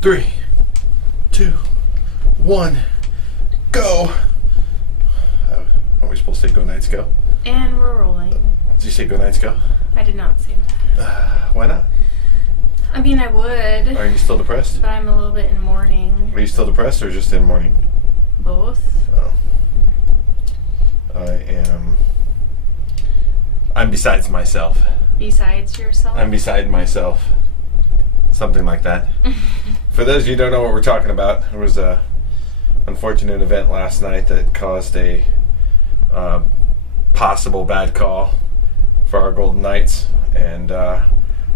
3, 2, 1, go. Are we supposed to say go Knights go? And we're rolling. Did you say go Knights go? I did not say that. Why not? I mean, I would. Are you still depressed? But I'm a little bit in mourning. Are you still depressed or just in mourning? Both. Oh. I'm besides myself. Besides yourself? I'm beside myself. Something like that. For those of you who don't know what we're talking about, there was a unfortunate event last night that caused a possible bad call for our Golden Knights, and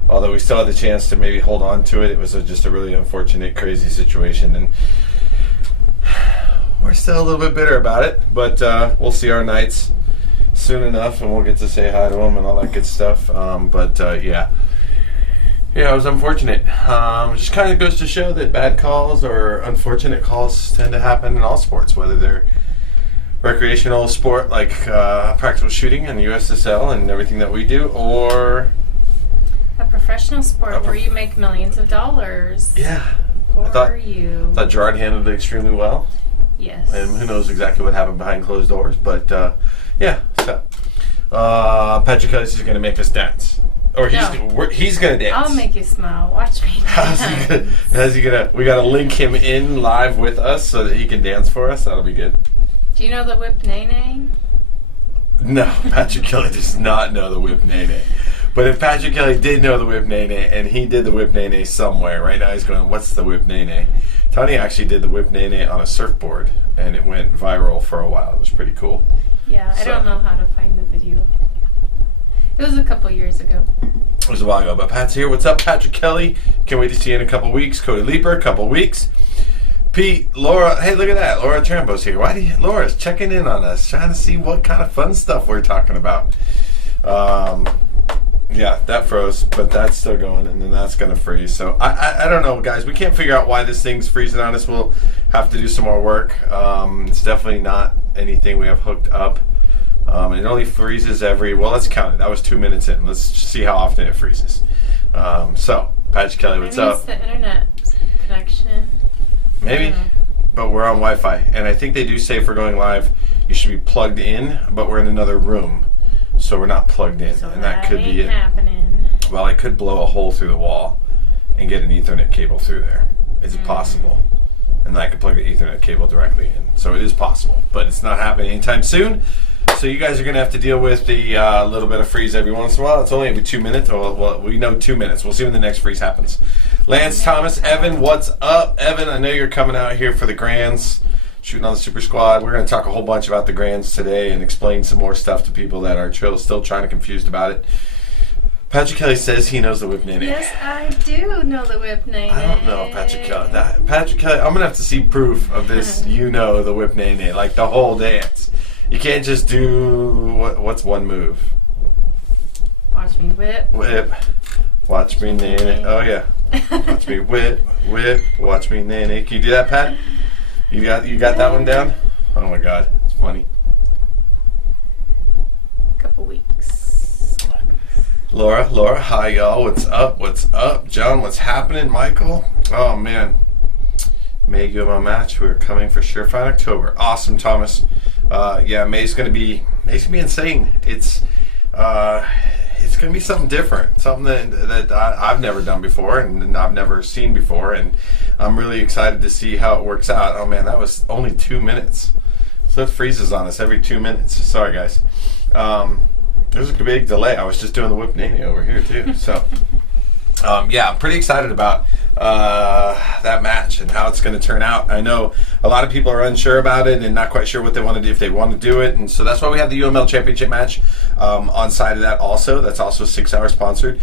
although we still had the chance to maybe hold on to it, it was just a really unfortunate, crazy situation, and we're still a little bit bitter about it, but we'll see our Knights soon enough, and we'll get to say hi to them and all that good stuff. Yeah, it was unfortunate. Just kind of goes to show that bad calls or unfortunate calls tend to happen in all sports, whether they're recreational sport like practical shooting and the USSL and everything that we do, or a professional sport where you make millions of dollars. Yeah. Or I thought Gerard handled it extremely well. Yes. And who knows exactly what happened behind closed doors, but yeah. So Patrick Kelly's going to make us dance. Or he's going to dance. I'll make you smile. Watch me dance. We got to link him in live with us so that he can dance for us. That'll be good. Do you know the whip nay-nay? No, Patrick Kelly does not know the whip nay-nay. But if Patrick Kelly did know the whip nay-nay, and he did the whip nay-nay somewhere, right now he's going, what's the whip nay-nay? Tony actually did the whip nay-nay on a surfboard, and it went viral for a while. It was pretty cool. Yeah, I don't know how to find the video. It was a couple years ago. It was a while ago, but Pat's here. What's up, Patrick Kelly? Can't wait to see you in a couple weeks. Cody Leaper, a couple weeks. Pete, Laura, hey, look at that. Laura Trampo's here. Laura's checking in on us, trying to see what kind of fun stuff we're talking about. Yeah, that froze, but that's still going, and then that's going to freeze. So I don't know, guys. We can't figure out why this thing's freezing on us. We'll have to do some more work. It's definitely not anything we have hooked up. It only freezes let's count it. That was 2 minutes in. Let's see how often it freezes. So, Patrick Kelly, what's up? It's the internet connection. Maybe, but we're on Wi-Fi, and I think they do say for going live, you should be plugged in, but we're in another room, so we're not plugged in, so and that could be it. Happening. Well, I could blow a hole through the wall and get an Ethernet cable through there. Is it possible? And then I could plug the Ethernet cable directly in. So it is possible, but it's not happening anytime soon. So you guys are going to have to deal with the little bit of freeze every once in a while. It's only every 2 minutes. Well, we know 2 minutes. We'll see when the next freeze happens. Lance Thomas, Evan, what's up? Evan, I know you're coming out here for the Grands, shooting on the Super Squad. We're going to talk a whole bunch about the Grands today and explain some more stuff to people that are still trying to confused about it. Patrick Kelly says he knows the whip nay-nay. Yes, I do know the whip nay-nay. I don't know, Patrick Kelly. Patrick Kelly, I'm going to have to see proof of this, the whip nay-nay, like the whole dance. You can't just do, what's one move? Watch me whip. Whip. Watch me nay-nay. Oh, yeah. Watch me whip, watch me nay-nay. Can you do that, Pat? You got that one down? Oh, my God. It's funny. Couple weeks. Laura, hi, y'all. What's up? John, what's happening? Michael? Oh, man. May you have a match. We're coming for Surefire in October. Awesome, Thomas. Yeah, May's gonna be insane. It's gonna be something different, something that I've never done before and I've never seen before, and I'm really excited to see how it works out. Oh man, that was only 2 minutes, so it freezes on us every 2 minutes. Sorry guys. There's a big delay. I was just doing the whip nay-nay over here too. So yeah, I'm pretty excited about that match and how it's going to turn out. I know a lot of people are unsure about it and not quite sure what they want to do, if they want to do it, and so that's why we have the UML Championship match on side of that also. That's also 6 hour sponsored.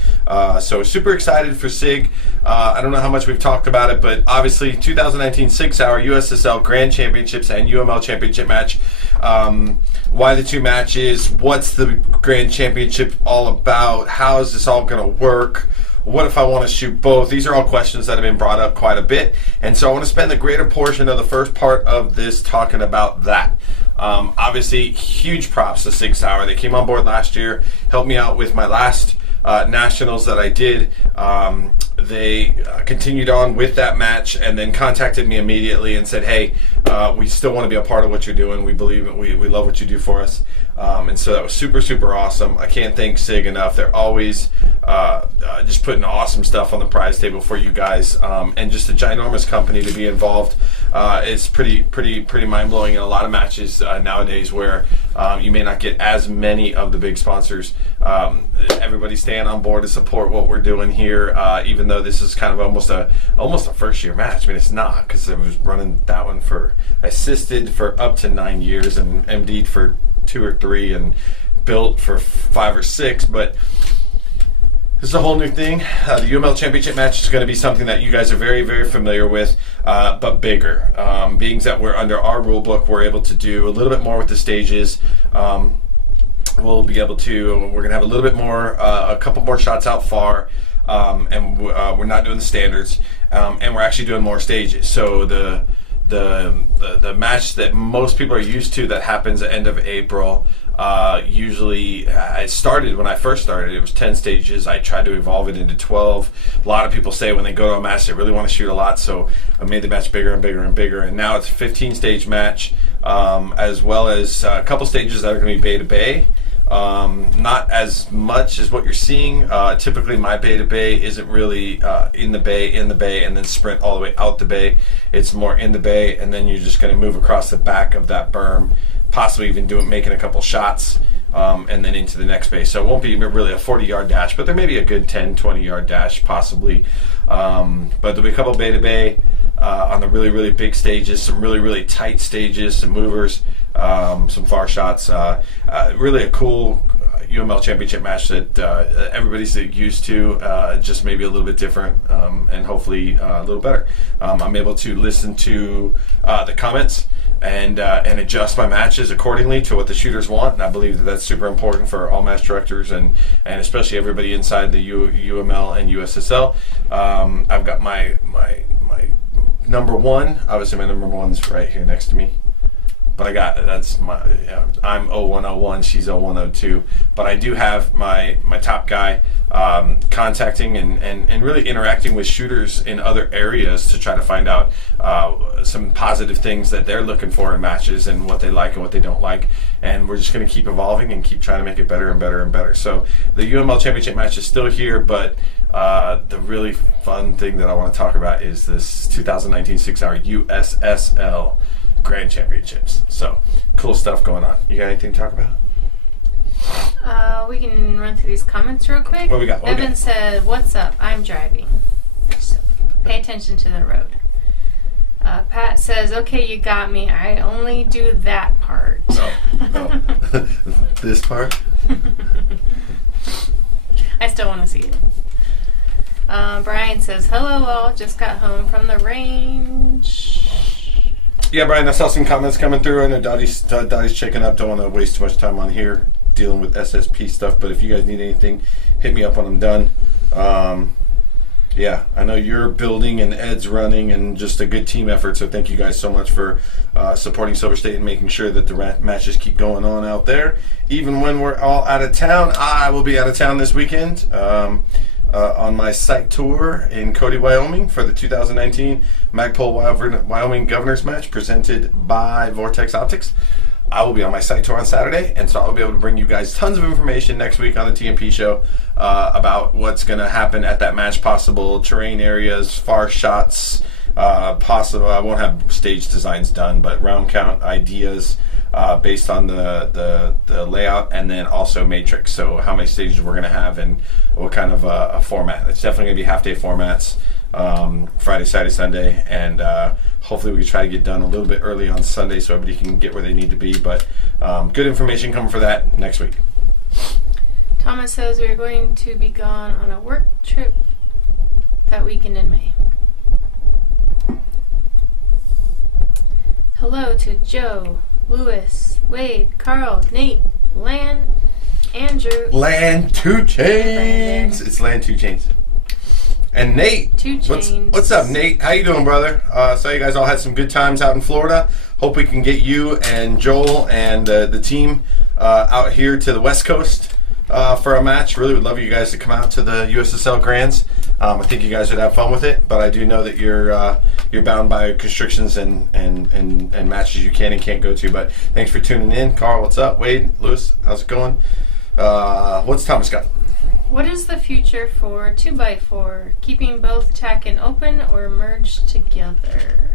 So super excited for SIG. I don't know how much we've talked about it, but obviously 2019 6 hour USSL Grand Championships and UML Championship match. Why the two matches? What's the Grand Championship all about? How is this all going to work? What if I want to shoot both? These are all questions that have been brought up quite a bit, and so I want to spend the greater portion of the first part of this talking about that. Obviously, huge props to 6 Hour. They came on board last year, helped me out with my last nationals that I did. they continued on with that match and then contacted me immediately and said, hey, we still want to be a part of what you're doing. We believe it. We love what you do for us. And so that was super, super awesome. I can't thank SIG enough. They're always just putting awesome stuff on the prize table for you guys. And just a ginormous company to be involved. It's pretty mind-blowing in a lot of matches nowadays where you may not get as many of the big sponsors. Everybody's staying on board to support what we're doing here, even though this is kind of almost a first-year match. I mean, it's not, because I was running that one assisted for up to 9 years and MD'd for 2 or 3 and built for 5 or 6, but this is a whole new thing. The UML Championship match is going to be something that you guys are very, very familiar with, but bigger. Being that we're under our rule book, we're able to do a little bit more with the stages. We'll be able to, we're going to have a little bit more, a couple more shots out far, and we're not doing the standards, and we're actually doing more stages. So the match that most people are used to that happens at the end of April, usually it started when I first started, it was 10 stages. I tried to evolve it into 12. A lot of people say when they go to a match they really want to shoot a lot, so I made the match bigger and bigger and bigger, and now it's a 15 stage match, as well as a couple stages that are going to be bay to bay. Not as much as what you're seeing. Typically my bay to bay isn't really in the bay, and then sprint all the way out the bay. It's more in the bay, and then you're just going to move across the back of that berm, possibly even making a couple shots, and then into the next bay. So it won't be really a 40-yard dash, but there may be a good 10, 20-yard dash possibly. But there'll be a couple bay to bay on the really, really big stages, some really, really tight stages, some movers, some far shots. Really a cool UML Championship match that everybody's used to, just maybe a little bit different, and hopefully a little better. I'm able to listen to the comments and adjust my matches accordingly to what the shooters want, and I believe that that's super important for all match directors and especially everybody inside the UML and USSL. I've got my number one. Obviously my number one's right here next to me. But I'm 0101, she's 0102. But I do have my top guy contacting and really interacting with shooters in other areas to try to find out some positive things that they're looking for in matches and what they like and what they don't like. And we're just going to keep evolving and keep trying to make it better and better and better. So the UML Championship match is still here, but the really fun thing that I want to talk about is this 2019 6-hour USSL Grand Championships. So cool stuff going on. You got anything to talk about? We can run through these comments real quick. What we got? Evan said, "What's up? I'm driving. So pay attention to the road." Pat says, "Okay, you got me. I only do that part." No. This part? I still want to see it. Brian says, "Hello all. Just got home from the range." Yeah, Brian, I saw some comments coming through. I know Dottie's checking up. Don't want to waste too much time on here dealing with SSP stuff, but if you guys need anything, hit me up when I'm done. Yeah, I know you're building and Ed's running and just a good team effort, so thank you guys so much for supporting Silver State and making sure that the matches keep going on out there. Even when we're all out of town, I will be out of town this weekend. On my site tour in Cody, Wyoming for the 2019 Magpul Wyoming Governors Match presented by Vortex Optics. I will be on my site tour on Saturday, and so I'll be able to bring you guys tons of information next week on the TMP show about what's going to happen at that match, possible terrain areas, far shots, possible. I won't have stage designs done, but round count ideas based on the layout, and then also matrix. So how many stages we're going to have and what kind of a format. It's definitely going to be half-day formats, Friday, Saturday, Sunday, and hopefully we can try to get done a little bit early on Sunday so everybody can get where they need to be. But good information coming for that next week. Thomas says we're going to be gone on a work trip that weekend in May. Hello to Joe, Lewis, Wade, Carl, Nate, Lan, Andrew. Lan 2 Chains. It's Lan 2 Chains. And Nate. 2 Chains. What's up, Nate? How you doing, brother? So you guys all had some good times out in Florida. Hope we can get you and Joel and the team out here to the West Coast for a match. Really would love you guys to come out to the USSL Grands. I think you guys would have fun with it, but I do know that you're bound by constrictions and matches you can and can't go to. But thanks for tuning in. Carl, what's up? Wade, Lewis, how's it going? What's Thomas got? What is the future for 2x4? Keeping both tack and open or merged together?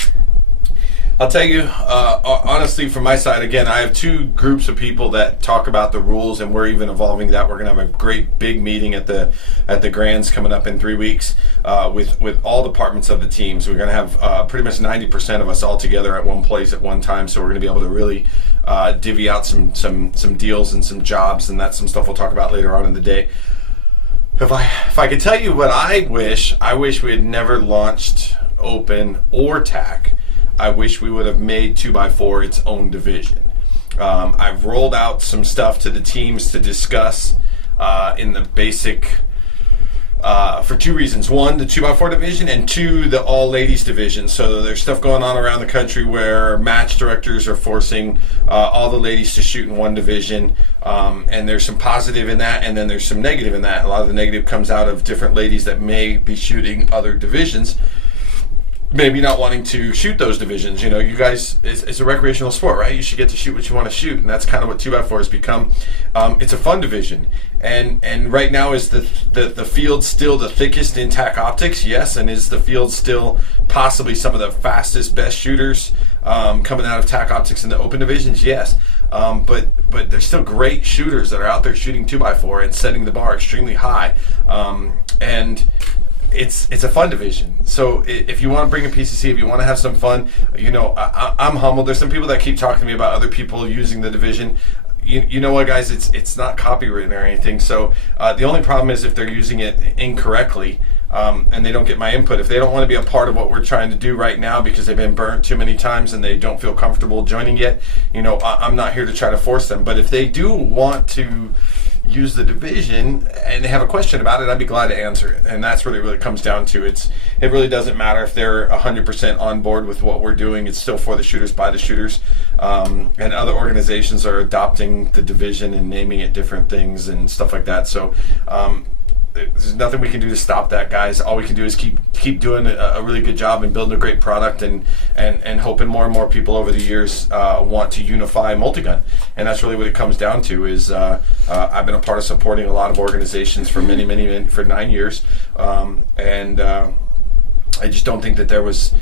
I'll tell you, honestly, from my side, again, I have two groups of people that talk about the rules, and we're even evolving that. We're going to have a great big meeting at the Grands coming up in 3 weeks with all departments of the teams. We're going to have pretty much 90% of us all together at one place at one time, so we're going to be able to really divvy out some deals and some jobs, and that's some stuff we'll talk about later on in the day. If I could tell you what I wish we had never launched open or tack. I wish we would have made 2x4 its own division. I've rolled out some stuff to the teams to discuss in the basic, for two reasons. One, the 2x4 division, and two, the all-ladies division. So there's stuff going on around the country where match directors are forcing all the ladies to shoot in one division, and there's some positive in that, and then there's some negative in that. A lot of the negative comes out of different ladies that may be shooting other divisions, maybe not wanting to shoot those divisions. You know, you guys, it's a recreational sport, right? You should get to shoot what you want to shoot, and that's kind of what 2x4 has become. It's a fun division, and right now, is the field still the thickest in tack optics? Yes. And is the field still possibly some of the fastest, best shooters coming out of tack optics in the open divisions? Yes. But there's still great shooters that are out there shooting 2x4 and setting the bar extremely high, and it's a fun division. So if you want to bring a PCC, if you want to have some fun, you know, I'm humbled. There's some people that keep talking to me about other people using the division. You know what, guys? It's not copywritten or anything. So the only problem is if they're using it incorrectly, and they don't get my input. If they don't want to be a part of what we're trying to do right now because they've been burnt too many times and they don't feel comfortable joining yet, you know, I'm not here to try to force them. But if they do want to use the division and they have a question about it, I'd be glad to answer it. And that's what it really comes down to. It really doesn't matter if they're 100% on board with what we're doing. It's still for the shooters, by the shooters. And other organizations are adopting the division and naming it different things and stuff like that. So there's nothing we can do to stop that, guys. All we can do is keep doing a really good job and building a great product, and hoping more and more people over the years want to unify multi-gun. And that's really what it comes down to. Is I've been a part of supporting a lot of organizations for for 9 years, and I just don't think that there was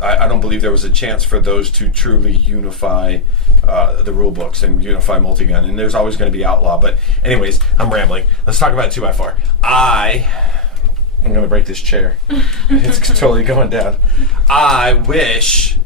I don't believe there was a chance for those to truly unify the rule books and unify multi-gun. And there's always going to be outlaw. But anyways, I'm rambling. Let's talk about 2x4. I'm going to break this chair. It's totally going down. I wish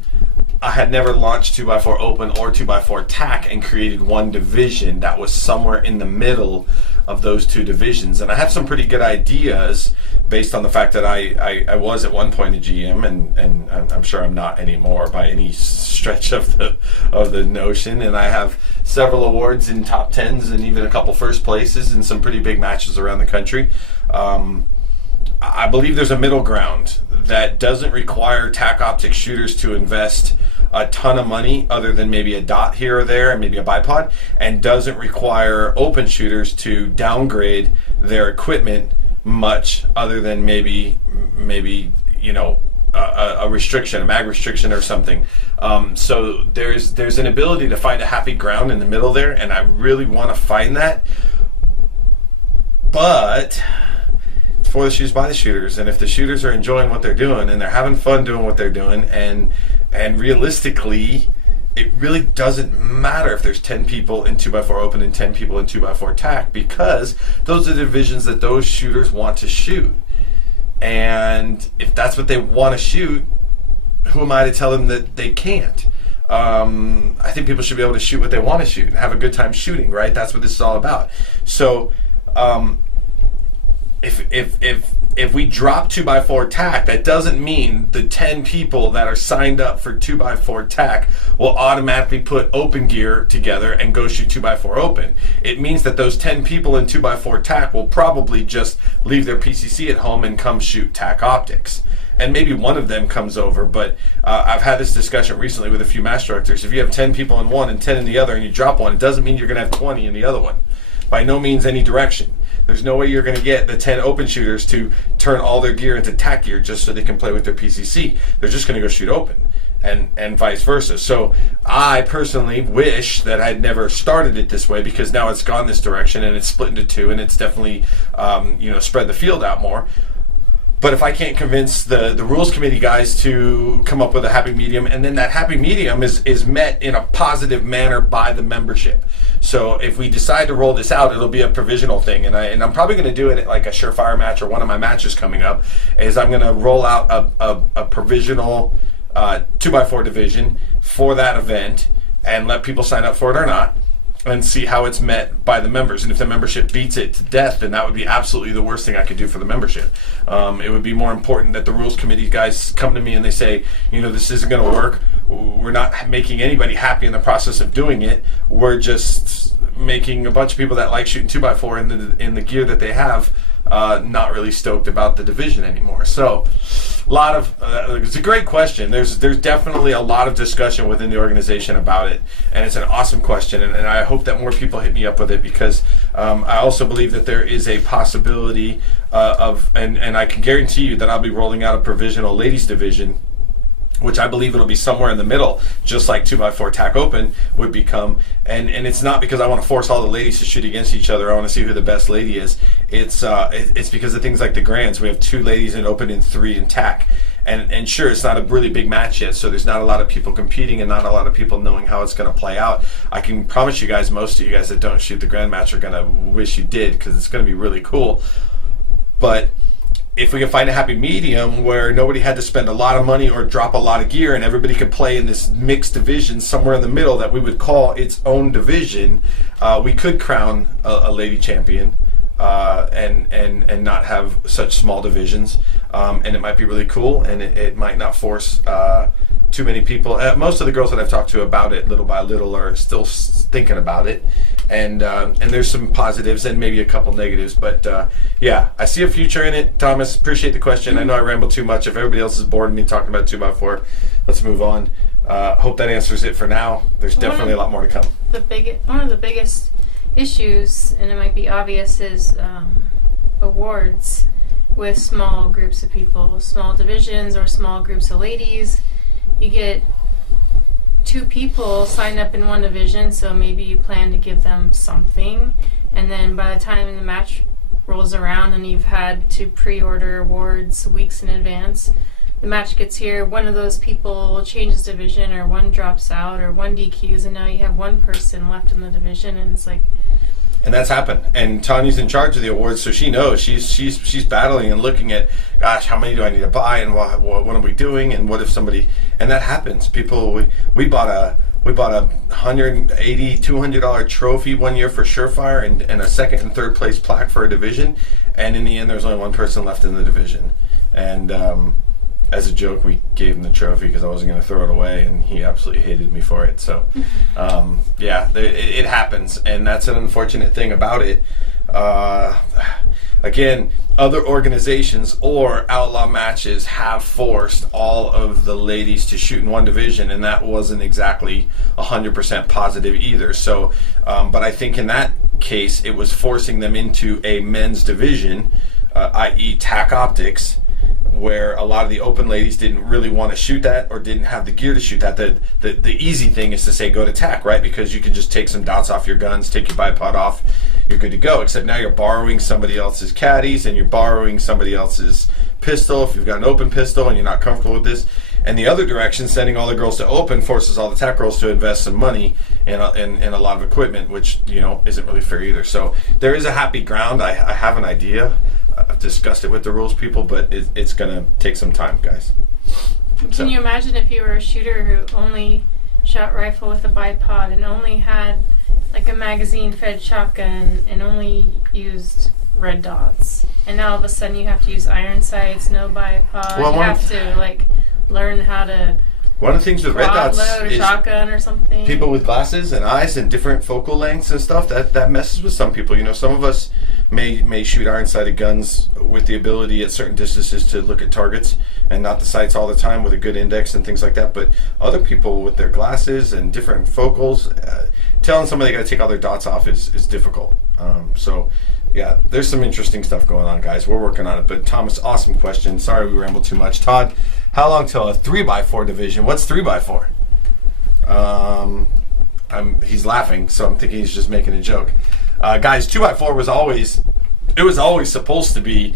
I had never launched 2x4 open or 2x4 tack and created one division that was somewhere in the middle of those two divisions. And I have some pretty good ideas based on the fact that I was at one point a GM, and I'm sure I'm not anymore by any stretch of the notion. And I have several awards in top 10s and even a couple first places in some pretty big matches around the country. I believe there's a middle ground that doesn't require tack optic shooters to invest a ton of money other than maybe a dot here or there and maybe a bipod, and doesn't require open shooters to downgrade their equipment much other than maybe you know, a restriction, a mag restriction or something. So there's an ability to find a happy ground in the middle there, and I really want to find that. But it's for the shooters, by the shooters, and if the shooters are enjoying what they're doing and they're having fun doing what they're doing, and realistically, it really doesn't matter if there's 10 people in 2x4 open and 10 people in 2x4 tack, because those are the divisions that those shooters want to shoot. And if that's what they want to shoot, who am I to tell them that they can't? I think people should be able to shoot what they want to shoot and have a good time shooting, right? That's what this is all about. So if we drop 2x4 tack, that doesn't mean the 10 people that are signed up for 2x4 tack will automatically put open gear together and go shoot 2x4 open. It means that those 10 people in 2x4 tack will probably just leave their PCC at home and come shoot tack optics. And maybe one of them comes over, but I've had this discussion recently with a few match directors. If you have 10 people in one and 10 in the other and you drop one, it doesn't mean you're going to have 20 in the other one. by no means any direction. There's no way you're going to get the 10 open shooters to turn all their gear into tack gear just so they can play with their PCC. They're just going to go shoot open, and vice versa. So I personally wish that I'd never started it this way, because now it's gone this direction and it's split into two, and it's definitely spread the field out more. But if I can't convince the rules committee guys to come up with a happy medium, and then that happy medium is met in a positive manner by the membership. So if we decide to roll this out, it'll be a provisional thing, and I'm probably going to do it at like a surefire match, or one of my matches coming up, is I'm going to roll out a provisional 2x4 division for that event, and let people sign up for it or not, and see how it's met by the members. And if the membership beats it to death, then that would be absolutely the worst thing I could do for the membership. It would be more important that the rules committee guys come to me and they say, this isn't going to work. We're not making anybody happy in the process of doing it. We're just making a bunch of people that like shooting 2x4 in the gear that they have not really stoked about the division anymore. So it's a great question. There's definitely a lot of discussion within the organization about it, and it's an awesome question, and I hope that more people hit me up with it, because I also believe that there is a possibility and I can guarantee you that I'll be rolling out a provisional ladies division, which I believe it'll be somewhere in the middle, just like 2x4 tack open would become. And it's not because I want to force all the ladies to shoot against each other. I want to see who the best lady is. It's because of things like the grands. We have 2 ladies in open and 3 in tack. And sure, it's not a really big match yet, so there's not a lot of people competing and not a lot of people knowing how it's going to play out. I can promise you guys, most of you guys that don't shoot the grand match are going to wish you did, because it's going to be really cool. But if we can find a happy medium where nobody had to spend a lot of money or drop a lot of gear, and everybody could play in this mixed division somewhere in the middle that we would call its own division, we could crown a lady champion and not have such small divisions. And it might be really cool, and it might not force too many people. Most of the girls that I've talked to about it, little by little, are still thinking about it. And there's some positives and maybe a couple negatives, but yeah, I see a future in it. Thomas, appreciate the question. I know I rambled too much. If everybody else is bored of me talking about 2x4, let's move on. Hope that answers it for now. There's definitely a lot more to come. One of the biggest issues, and it might be obvious, is awards with small groups of people, small divisions or small groups of ladies. You get 2 people sign up in one division, so maybe you plan to give them something, and then by the time the match rolls around and you've had to pre-order awards weeks in advance, the match gets here, one of those people changes division, or one drops out, or one DQs, and now you have one person left in the division, and it's like... And that's happened. And Tanya's in charge of the awards, so she knows. She's battling and looking at, gosh, how many do I need to buy, and what are we doing, and what if somebody... And that happens. People, we bought a $180, $200 trophy one year for Surefire, and a second and third place plaque for a division, and in the end, there was only one person left in the division. And as a joke, we gave him the trophy because I wasn't going to throw it away, and he absolutely hated me for it. So, yeah, it happens, and that's an unfortunate thing about it. Again, other organizations or outlaw matches have forced all of the ladies to shoot in one division, and that wasn't exactly 100% positive either. So, but I think in that case, it was forcing them into a men's division, i.e. tack optics, where a lot of the open ladies didn't really want to shoot that or didn't have the gear to shoot that. The easy thing is to say go to tack, right? Because you can just take some dots off your guns, take your bipod off, you're good to go. Except now you're borrowing somebody else's caddies and you're borrowing somebody else's pistol if you've got an open pistol and you're not comfortable with this. And the other direction, sending all the girls to open, forces all the tack girls to invest some money in a lot of equipment, which isn't really fair either. So there is a happy ground. I have an idea. I've discussed it with the rules people, but it's going to take some time, guys. Can you imagine if you were a shooter who only shot rifle with a bipod and only had like a magazine-fed shotgun and only used red dots, and now all of a sudden you have to use iron sights, no bipod, you have to learn how to one of the things with red dots load a shotgun or something. People with glasses and eyes and different focal lengths and stuff, that messes with some people. Some of us may shoot iron-sighted guns with the ability at certain distances to look at targets and not the sights all the time with a good index and things like that. But other people with their glasses and different focals, telling somebody they got to take all their dots off is difficult. So yeah, there's some interesting stuff going on, guys. We're working on it. But Thomas, awesome question. Sorry we rambled too much. Todd, how long till a 3x4 division? What's 3x4? He's laughing, so I'm thinking he's just making a joke. Guys, 2x4 was always supposed to be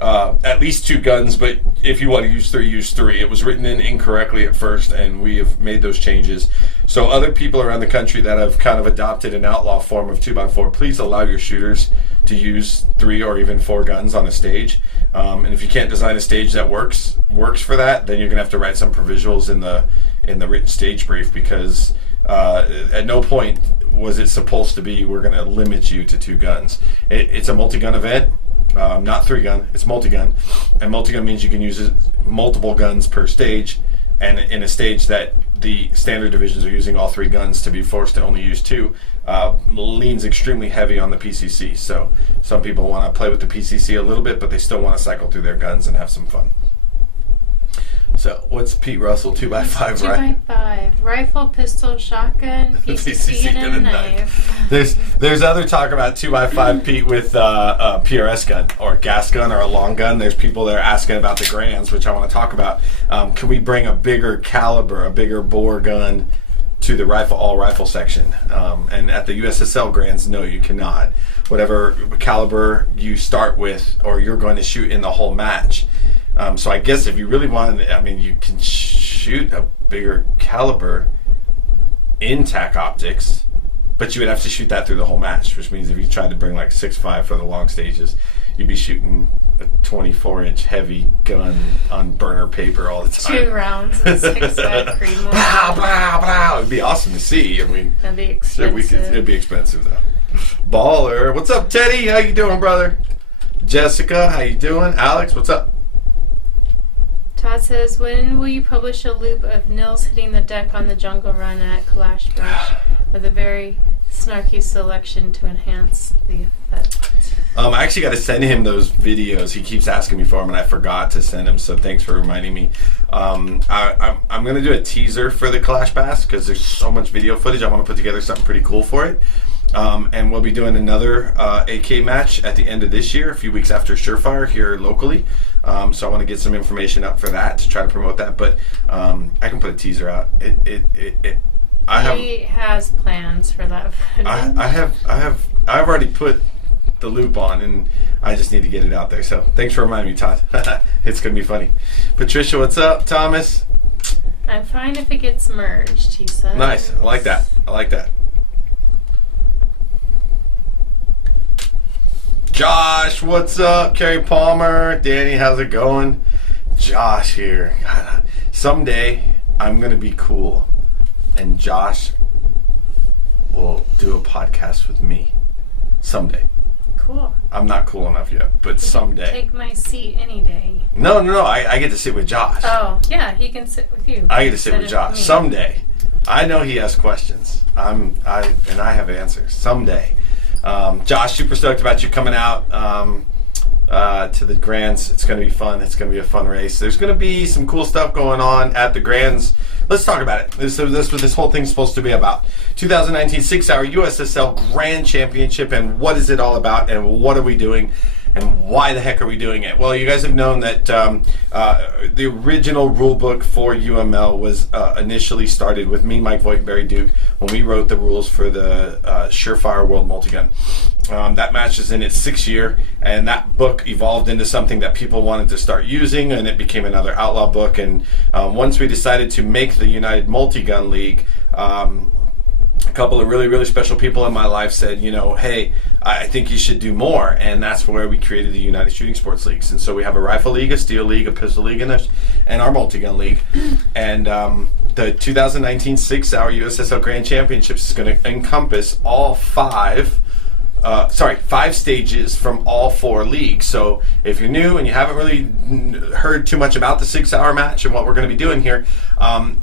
at least 2 guns, but if you want to use 3, use 3. It was written in incorrectly at first, and we have made those changes. So other people around the country that have kind of adopted an outlaw form of 2x4, please allow your shooters to use 3 or even 4 guns on a stage. And if you can't design a stage that works for that, then you're gonna have to write some provisionals in the written stage brief, because at no point was it supposed to be we're gonna limit you to 2 guns. It's a multi-gun event. Not 3-gun, it's multi-gun, and multi-gun means you can use multiple guns per stage, and in a stage that the standard divisions are using all 3 guns, to be forced to only use 2 leans extremely heavy on the PCC. So some people want to play with the PCC a little bit, but they still want to cycle through their guns and have some fun. So what's Pete Russell, 2x5, right? 2x5, rifle, pistol, shotgun, PCC, and a knife. There's other talk about 2x5, Pete, with a PRS gun or gas gun or a long gun. There's people that are asking about the Grands, which I want to talk about. Can we bring a bigger caliber, a bigger bore gun to the all rifle section? And at the USSL Grands, no, you cannot. Whatever caliber you start with, or you're going to shoot in the whole match. So I guess if you really want, you can shoot a bigger caliber in TAC optics, but you would have to shoot that through the whole match, which means if you tried to bring like 6.5 for the long stages, you'd be shooting a 24-inch heavy gun on burner paper all the time. 2 rounds of 6.5 Creedmoor. Blah, blah, blah. It'd be awesome to see. That'd be expensive. It'd be expensive though. Baller. What's up, Teddy? How you doing, brother? Jessica, how you doing? Alex, what's up? Todd says, when will you publish a loop of Nils hitting the deck on the jungle run at Kalash Brush with a very snarky selection to enhance the effect? I actually got to send him those videos. He keeps asking me for them, and I forgot to send him, so thanks for reminding me. I'm going to do a teaser for the Kalash Bass because there's so much video footage. I want to put together something pretty cool for it. And we'll be doing another AK match at the end of this year, a few weeks after Surefire here locally. So I want to get some information up for that to try to promote that. But I can put a teaser out. He has plans for that. I've already put the loop on, and I just need to get it out there. So thanks for reminding me, Todd. It's gonna be funny. Patricia, what's up? Thomas? I'm fine if it gets merged, he says. Nice. I like that. Josh, what's up? Carrie Palmer, Danny, how's it going? Josh here. God, someday I'm gonna be cool, and Josh will do a podcast with me. Someday. Cool. I'm not cool enough yet, but someday. Take my seat any day. No. I get to sit with Josh. Oh, yeah, he can sit with you. I get to sit with Josh someday. I know he has questions. I have answers someday. Josh, super stoked about you coming out to the Grands. It's going to be fun. It's going to be a fun race. There's going to be some cool stuff going on at the Grands. Let's talk about it. This is what this whole thing's supposed to be about. 2019 6-hour USSL Grand Championship, and what is it all about, and what are we doing, and why the heck are we doing it? Well, you guys have known that the original rule book for UML was initially started with me, Mike Voigt, Barry Duke, when we wrote the rules for the Surefire World Multigun. That match is in its 6th year, and that book evolved into something that people wanted to start using, and it became another outlaw book. And once we decided to make the United Multi-Gun League, a couple of really, really special people in my life said, hey, I think you should do more, and that's where we created the United Shooting Sports Leagues. And so we have a rifle league, a steel league, a pistol league, and our multi-gun league. And the 2019 6-hour USSL Grand Championships is going to encompass all 5 stages from all 4 leagues. So if you're new and you haven't really heard too much about the 6-hour match and what we're going to be doing here,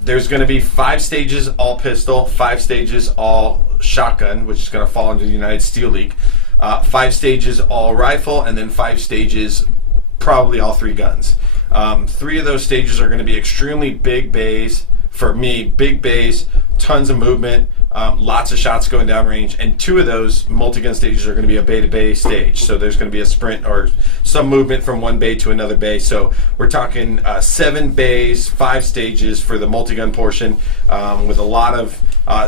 there's going to be 5 stages all pistol, 5 stages all shotgun, which is going to fall under the United Steel League, 5 stages all rifle, and then 5 stages probably all 3 guns. 3 of those stages are going to be extremely big bays. For me, big bays, tons of movement, lots of shots going downrange, and 2 of those multi-gun stages are going to be a bay-to-bay stage. So there's going to be a sprint or some movement from one bay to another bay. So we're talking 7 bays, 5 stages for the multi-gun portion, with a lot of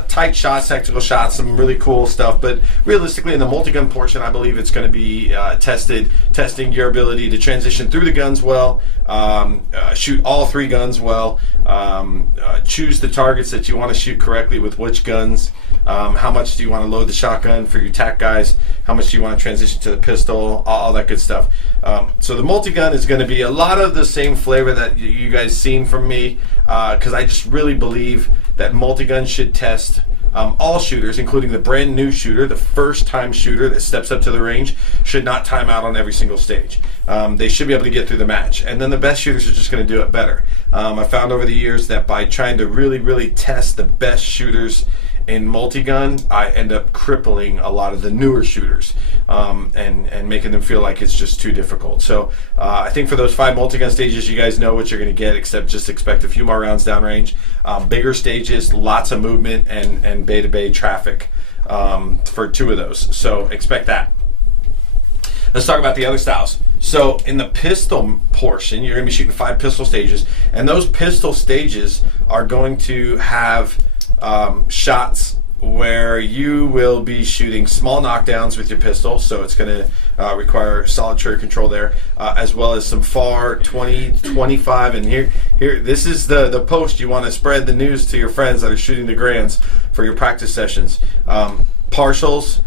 tight shots, technical shots, some really cool stuff. But realistically, in the multi-gun portion, I believe it's going to be testing your ability to transition through the guns well, shoot all 3 guns well, choose the targets that you want to shoot correctly with which guns, how much do you want to load the shotgun for your TAC guys, how much do you want to transition to the pistol, all that good stuff. So the multi-gun is going to be a lot of the same flavor that you guys seen from me, because I just really believe that multi-gun should test all shooters, including the brand new shooter. The first time shooter that steps up to the range should not time out on every single stage. They should be able to get through the match, and then the best shooters are just going to do it better. I found over the years that by trying to really test the best shooters in multi-gun, I end up crippling a lot of the newer shooters, and making them feel like it's just too difficult. So I think for those 5 multi-gun stages, you guys know what you're going to get, except just expect a few more rounds downrange, bigger stages, lots of movement, and bay-to-bay traffic for 2 of those. So expect that. Let's talk about the other styles. So in the pistol portion, you're going to be shooting 5 pistol stages, and those pistol stages are going to have shots where you will be shooting small knockdowns with your pistol, so it's going to require solid trigger control there, as well as some FAR 20, 25, and here this is the post you want to spread the news to your friends that are shooting the grands for your practice sessions. Partials,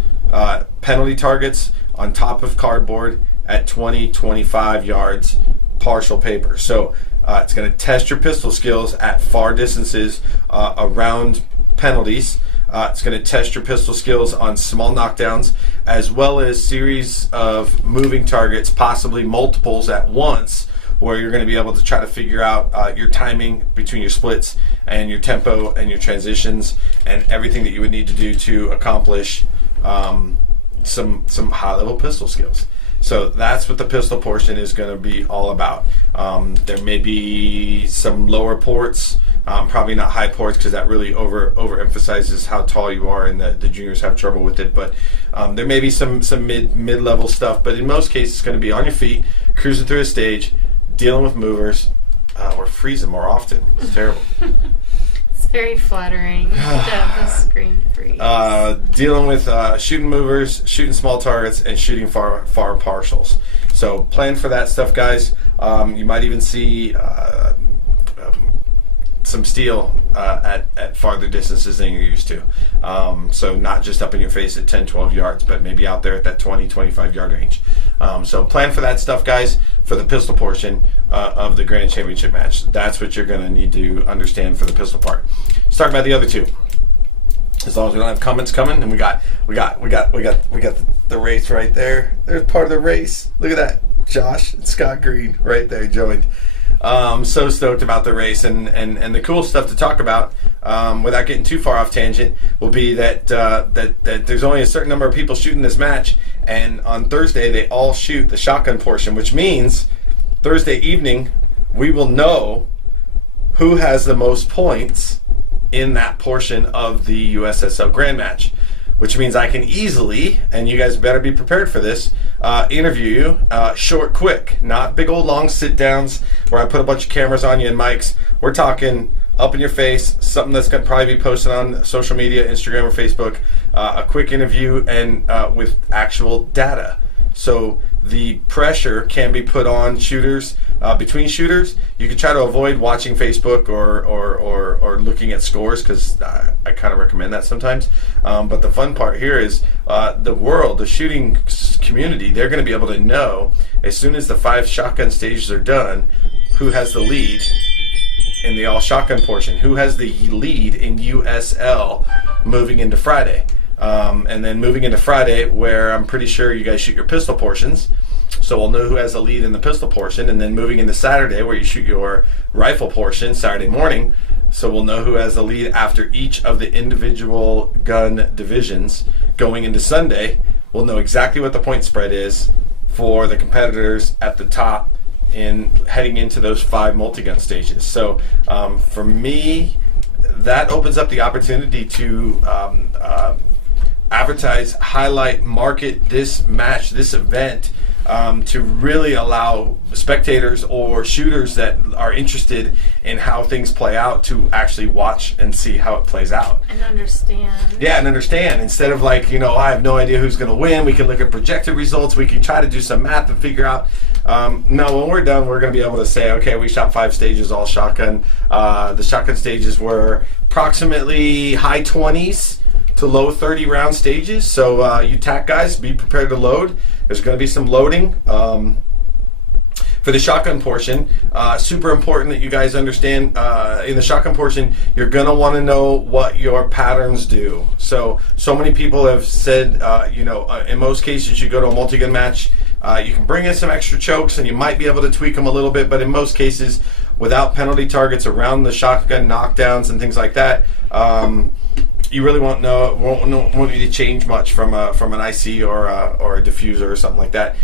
penalty targets on top of cardboard at 20, 25 yards, partial paper. So it's going to test your pistol skills at far distances around penalties. It's going to test your pistol skills on small knockdowns, as well as series of moving targets, possibly multiples at once, where you're going to be able to try to figure out your timing between your splits and your tempo and your transitions and everything that you would need to do to accomplish some high-level pistol skills. So that's what the pistol portion is going to be all about. There may be some lower ports, probably not high ports, because that really overemphasizes how tall you are, and the juniors have trouble with it. But there may be some mid-level stuff. But in most cases, it's going to be on your feet, cruising through a stage, dealing with movers, or freezing more often. It's terrible. It's very flattering to have the screen freeze. Dealing with shooting movers, shooting small targets, and shooting far partials. So plan for that stuff, guys. You might even see some steel at farther distances than you're used to. So not just up in your face at 10, 12 yards, but maybe out there at that 20, 25 yard range. So plan for that stuff, guys, for the pistol portion of the Grand Championship match. That's what you're going to need to understand for the pistol part. Let's talk about the other 2. As long as we don't have comments coming, and we got the race right there. There's part of the race. Look at that, Josh and Scott Green right there joined. So stoked about the race, and the cool stuff to talk about, without getting too far off tangent, will be that there's only a certain number of people shooting this match, and on Thursday they all shoot the shotgun portion, which means Thursday evening we will know who has the most points in that portion of the USSL Grand Match, which means I can easily, and you guys better be prepared for this, interview you short, quick, not big old long sit downs where I put a bunch of cameras on you and mics. We're talking up in your face, something that's going to probably be posted on social media, Instagram or Facebook, a quick interview, and with actual data. So the pressure can be put on shooters, between shooters. You can try to avoid watching Facebook or looking at scores, because I kind of recommend that sometimes. But the fun part here is the shooting community, they're going to be able to know as soon as the 5 shotgun stages are done, who has the lead in the all shotgun portion, who has the lead in USL moving into Friday. And then moving into Friday, where I'm pretty sure you guys shoot your pistol portions, so we'll know who has the lead in the pistol portion. And then moving into Saturday, where you shoot your rifle portion Saturday morning, so we'll know who has the lead after each of the individual gun divisions. Going into Sunday, we'll know exactly what the point spread is for the competitors at the top in heading into those 5 multi-gun stages. So for me, that opens up the opportunity to advertise, highlight, market this match, this event, to really allow spectators or shooters that are interested in how things play out to actually watch and see how it plays out. And understand. Yeah, and understand. Instead of like, I have no idea who's going to win, we can look at projected results, we can try to do some math and figure out. No, when we're done, we're going to be able to say, okay, we shot 5 stages, all shotgun. The shotgun stages were approximately high 20s to low 30 round stages. So you TAC guys, be prepared to load. There's going to be some loading. For the shotgun portion, super important that you guys understand, in the shotgun portion, you're going to want to know what your patterns do. So many people have said, in most cases you go to a multi-gun match, you can bring in some extra chokes and you might be able to tweak them a little bit, but in most cases, without penalty targets around the shotgun knockdowns and things like that, you really won't need to change much from an IC or a diffuser or something like that.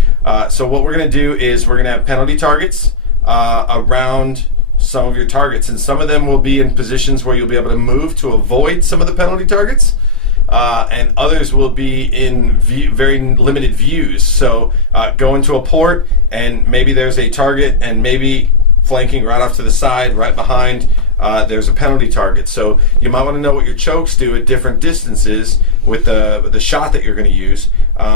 So what we're going to do is we're going to have penalty targets around some of your targets, and some of them will be in positions where you'll be able to move to avoid some of the penalty targets, and others will be in very limited views. So go into a port and maybe there's a target, and maybe flanking right off to the side, right behind, there's a penalty target. So you might want to know what your chokes do at different distances with the shot that you're going to use,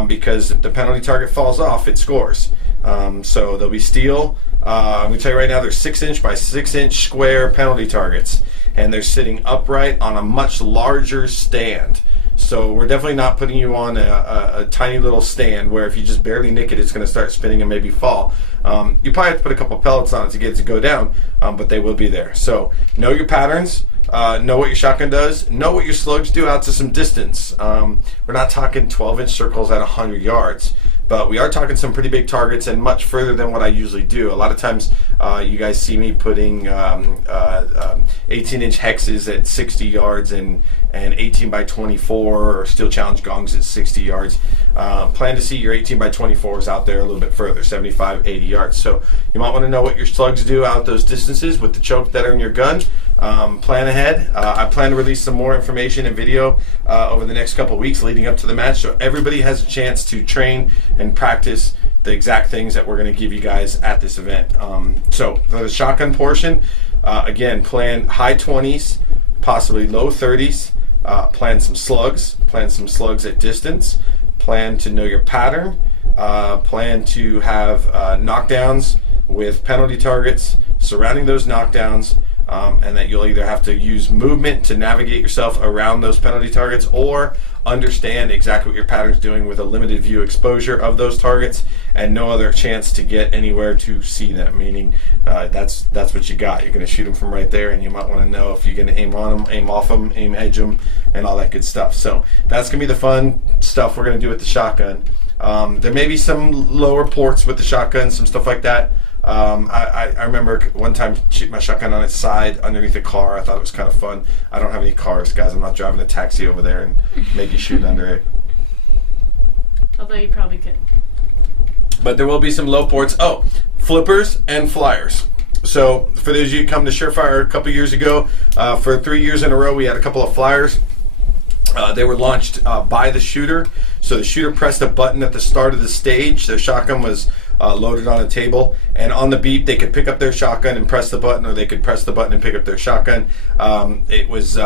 because if the penalty target falls off, it scores. So there'll be steel. I'm going to tell you right now, there's 6-inch by 6-inch square penalty targets, and they're sitting upright on a much larger stand. So we're definitely not putting you on a tiny little stand where if you just barely nick it, it's going to start spinning and maybe fall. You probably have to put a couple pellets on it to get it to go down, but they will be there. So know your patterns, know what your shotgun does, know what your slugs do out to some distance. We're not talking 12-inch circles at 100 yards. But we are talking some pretty big targets and much further than what I usually do. A lot of times you guys see me putting 18-inch hexes at 60 yards and 18 by 24 or steel challenge gongs at 60 yards. Plan to see your 18 by 24s out there a little bit further, 75, 80 yards. So you might want to know what your slugs do out those distances with the choke that are in your gun. Plan ahead. I plan to release some more information and video over the next couple weeks leading up to the match, so everybody has a chance to train and practice the exact things that we're going to give you guys at this event. So for the shotgun portion, again, plan high 20s, possibly low 30s. Plan some slugs at distance. Plan to know your pattern. Plan to have knockdowns with penalty targets surrounding those knockdowns. And that you'll either have to use movement to navigate yourself around those penalty targets, or understand exactly what your pattern's doing with a limited view exposure of those targets and no other chance to get anywhere to see them, meaning that's what you got. You're going to shoot them from right there, and you might want to know if you're going to aim on them, aim off them, aim edge them, and all that good stuff. So that's going to be the fun stuff we're going to do with the shotgun. There may be some lower ports with the shotgun, some stuff like that. I remember one time shooting my shotgun on its side underneath a car. I thought it was kind of fun. I don't have any cars, guys. I'm not driving a taxi over there and make you shoot under it. Although you probably could. But there will be some low ports. Oh, flippers and flyers. So for those of you who come to Surefire a couple years ago, for 3 years in a row, we had a couple of flyers. They were launched by the shooter. So the shooter pressed a button at the start of the stage. Their shotgun was loaded on a table, and on the beep they could pick up their shotgun and press the button, or they could press the button and pick up their shotgun. It was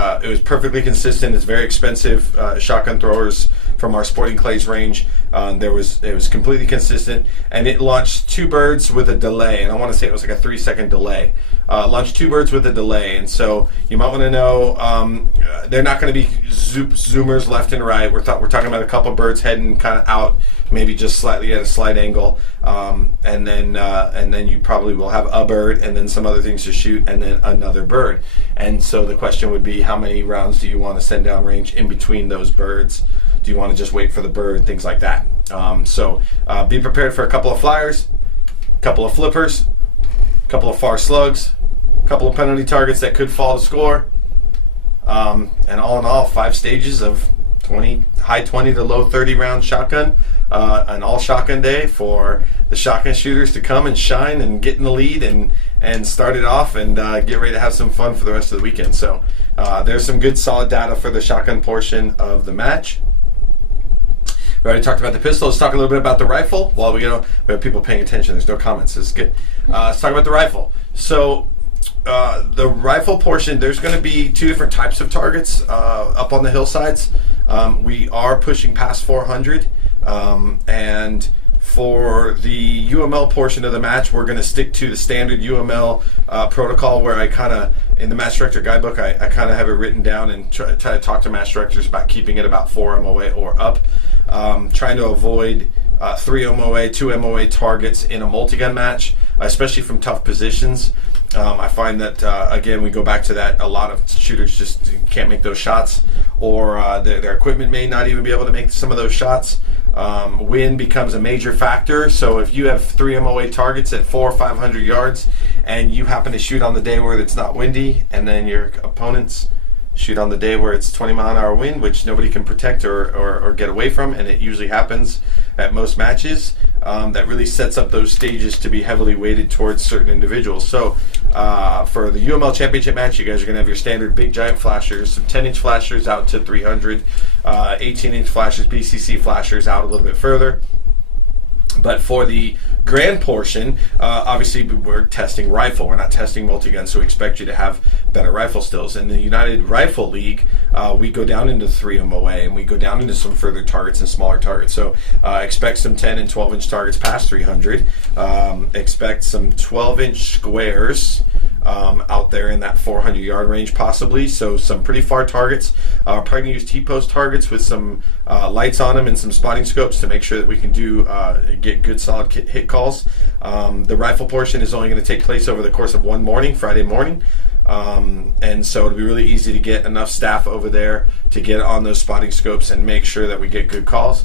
perfectly consistent. It's very expensive shotgun throwers from our Sporting Clays range. It was completely consistent, and it launched 2 birds with a delay, and I want to say it was like a 3-second delay. Launched 2 birds with a delay, and so you might want to know they're not going to be zoomers left and right. We're talking about a couple birds heading kind of out, maybe just slightly at a slight angle, and then you probably will have a bird and then some other things to shoot and then another bird. And so the question would be, how many rounds do you want to send down range in between those birds? Do you want to just wait for the bird? Things like that. So be prepared for a couple of flyers, a couple of flippers, a couple of far slugs, a couple of penalty targets that could fall to score, and all in all, 5 stages of high 20 to low 30 round shotgun, an all shotgun day for the shotgun shooters to come and shine and get in the lead and start it off and get ready to have some fun for the rest of the weekend. So there's some good solid data for the shotgun portion of the match. We already talked about the pistol. Let's talk a little bit about the rifle. While we have people paying attention. There's no comments. This is good. Let's talk about the rifle. So the rifle portion, there's going to be two different types of targets up on the hillsides. We are pushing past 400, and for the UML portion of the match, we're going to stick to the standard UML protocol, where I kind of, in the match director guidebook, I kind of have it written down and try to talk to match directors about keeping it about 4 MOA or up, trying to avoid 3 MOA, 2 MOA targets in a multi-gun match, especially from tough positions. I find that, again, we go back to that, a lot of shooters just can't make those shots, or their equipment may not even be able to make some of those shots. Wind becomes a major factor, so if you have 3 MOA targets at 400 or 500 yards, and you happen to shoot on the day where it's not windy, and then your opponents shoot on the day where it's 20-mile-an-hour wind, which nobody can protect or get away from, and it usually happens at most matches, that really sets up those stages to be heavily weighted towards certain individuals. So for the UML Championship match, you guys are going to have your standard big giant flashers, some 10-inch flashers out to 300, 18-inch flashers, BCC flashers out a little bit further. But for the grand portion, obviously we're testing rifle. We're not testing multi-gun, so we expect you to have better rifle stills. In the United Rifle League, we go down into 3 MOA, and we go down into some further targets and smaller targets. So expect some 10 and 12-inch targets past 300. Expect some 12-inch squares out there in that 400-yard range possibly. So some pretty far targets. Probably going to use T-post targets with some lights on them and some spotting scopes to make sure that we can get good solid hit calls. The rifle portion is only going to take place over the course of one morning, Friday morning. And so it'll be really easy to get enough staff over there to get on those spotting scopes and make sure that we get good calls.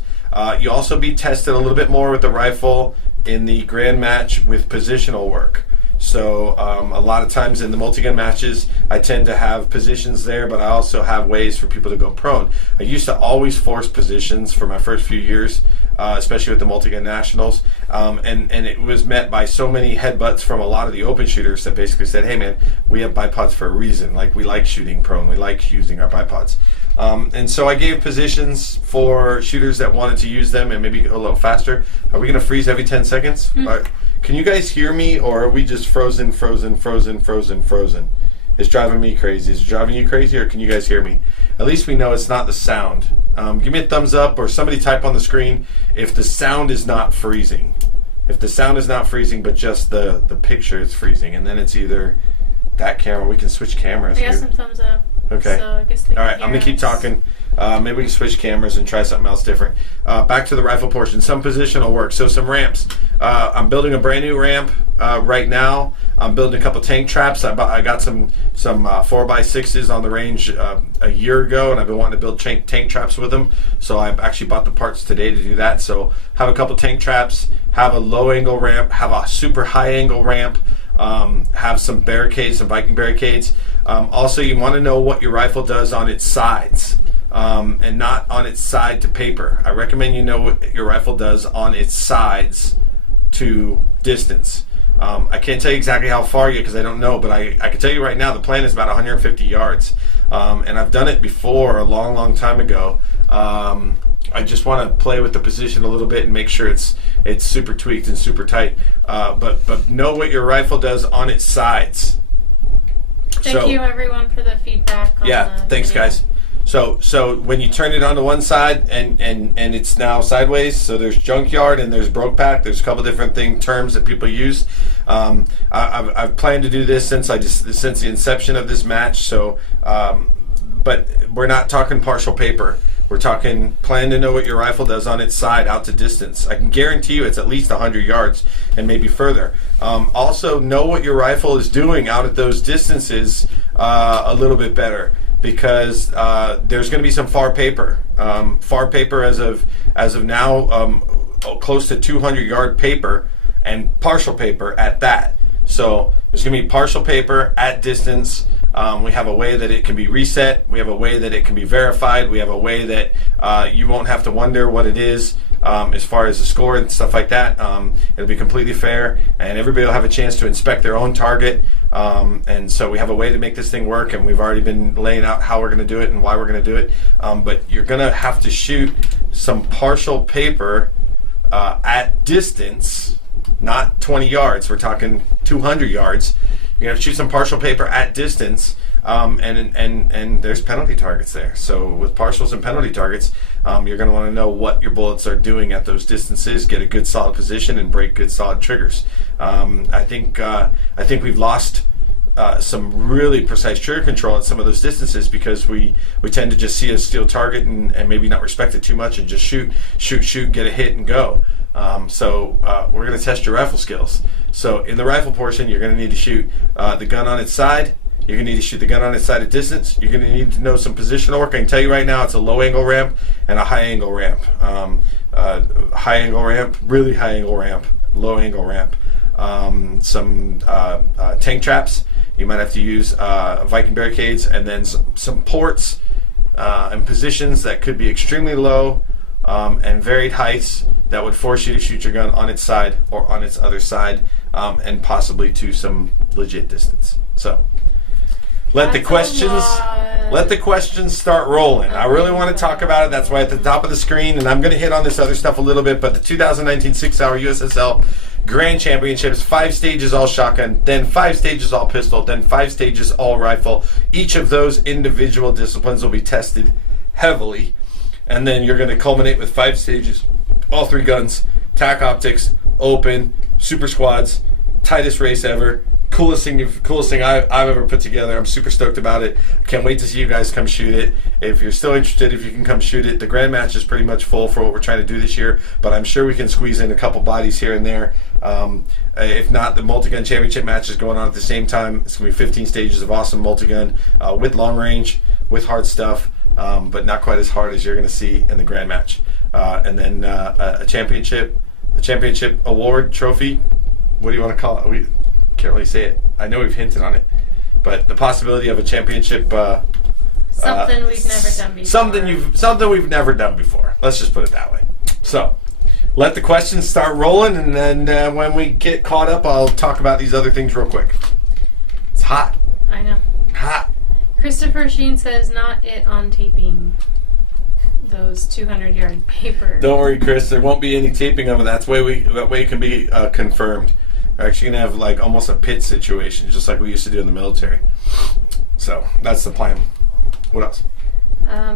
You'll also be tested a little bit more with the rifle in the grand match with positional work. So a lot of times in the multi-gun matches, I tend to have positions there, but I also have ways for people to go prone. I used to always force positions for my first few years, especially with the multi-gun nationals, and it was met by so many headbutts from a lot of the open shooters that basically said, hey man, we have bipods for a reason. Like, we like shooting prone, we like using our bipods. And so I gave positions for shooters that wanted to use them and maybe go a little faster. Are we going to freeze every 10 seconds? Can you guys hear me, or are we just frozen? It's driving me crazy. Is it driving you crazy, or can you guys hear me? At least we know it's not the sound. Give me a thumbs up, or somebody type on the screen if the sound is not freezing. If the sound is not freezing, but just the picture is freezing, and then it's either that camera. We can switch cameras. I got some thumbs up. Okay. So I guess they all right, can I'm going to hear keep us. talking. Maybe we can switch cameras and try something else different. Back to the rifle portion. Some positional work. So some ramps. I'm building a brand new ramp right now. I'm building a couple tank traps. I got some 4x6s on the range a year ago, and I've been wanting to build tank traps with them. So I've actually bought the parts today to do that. So have a couple tank traps, have a low angle ramp, have a super high angle ramp, have some barricades, some Viking barricades. Also, you want to know what your rifle does on its sides, and not on its side to paper. I recommend you know what your rifle does on its sides to distance. I can't tell you exactly how far yet because I don't know, but I can tell you right now the plan is about 150 yards. And I've done it before a long, long time ago. I just want to play with the position a little bit and make sure it's super tweaked and super tight. But know what your rifle does on its sides. Thank you everyone for the feedback. Thanks guys. So when you turn it onto one side and it's now sideways, so there's junkyard and there's broke pack. There's a couple different terms that people use. I've planned to do this since the inception of this match. So, but we're not talking partial paper. We're talking plan to know what your rifle does on its side out to distance. I can guarantee you it's at least 100 yards and maybe further. Also know what your rifle is doing out at those distances a little bit better, because there's going to be some far paper. Far paper as of now, close to 200-yard paper and partial paper at that. So there's going to be partial paper at distance We have a way that it can be reset. We have a way that it can be verified. We have a way that you won't have to wonder what it is as far as the score and stuff like that. It'll be completely fair, and everybody will have a chance to inspect their own target. And so we have a way to make this thing work, and we've already been laying out how we're going to do it and why we're going to do it. But you're going to have to shoot some partial paper at distance, not 20 yards. We're talking 200 yards. You're going to shoot some partial paper at distance, and there's penalty targets there. So with partials and penalty targets, you're going to want to know what your bullets are doing at those distances, get a good solid position, and break good solid triggers. I think we've lost some really precise trigger control at some of those distances because we tend to just see a steel target and maybe not respect it too much and just shoot, get a hit, and go. So we're going to test your rifle skills. So in the rifle portion, you're going to need to shoot the gun on its side. You're going to need to shoot the gun on its side at distance. You're going to need to know some positional work. I can tell you right now, it's a low angle ramp and a high angle ramp. High angle ramp, really high angle ramp, low angle ramp. Some tank traps. You might have to use Viking barricades, and then some ports and positions that could be extremely low and varied heights that would force you to shoot your gun on its side or on its other side, and possibly to some legit distance. So let the questions start rolling. I really want to talk about it. That's why at the top of the screen, and I'm going to hit on this other stuff a little bit, but the 2019 6-hour USSL Grand Championships, 5 stages all shotgun, then 5 stages all pistol, then 5 stages all rifle. Each of those individual disciplines will be tested heavily, and then you're going to culminate with 5 stages, all 3 guns, TAC optics, open, super squads, tightest race ever. Coolest thing I've ever put together. I'm super stoked about it. Can't wait to see you guys come shoot it. If you're still interested, if you can come shoot it. The grand match is pretty much full for what we're trying to do this year, but I'm sure we can squeeze in a couple bodies here and there. If not, the multi-gun championship match is going on at the same time. It's going to be 15 stages of awesome multi-gun with long range, with hard stuff, but not quite as hard as you're going to see in the grand match. And then a championship award trophy. What do you want to call it? Can't really say it. I know we've hinted on it, but the possibility of a championship, something we've never done before. Something we've never done before. Let's just put it that way. So, let the questions start rolling, and then when we get caught up, I'll talk about these other things real quick. It's hot. I know. Hot. Christopher Sheen says not it on taping those 200-yard paper. Don't worry, Chris. There won't be any taping of it. That way it can be confirmed. We're actually going to have like almost a pit situation, just like we used to do in the military. So that's the plan. What else?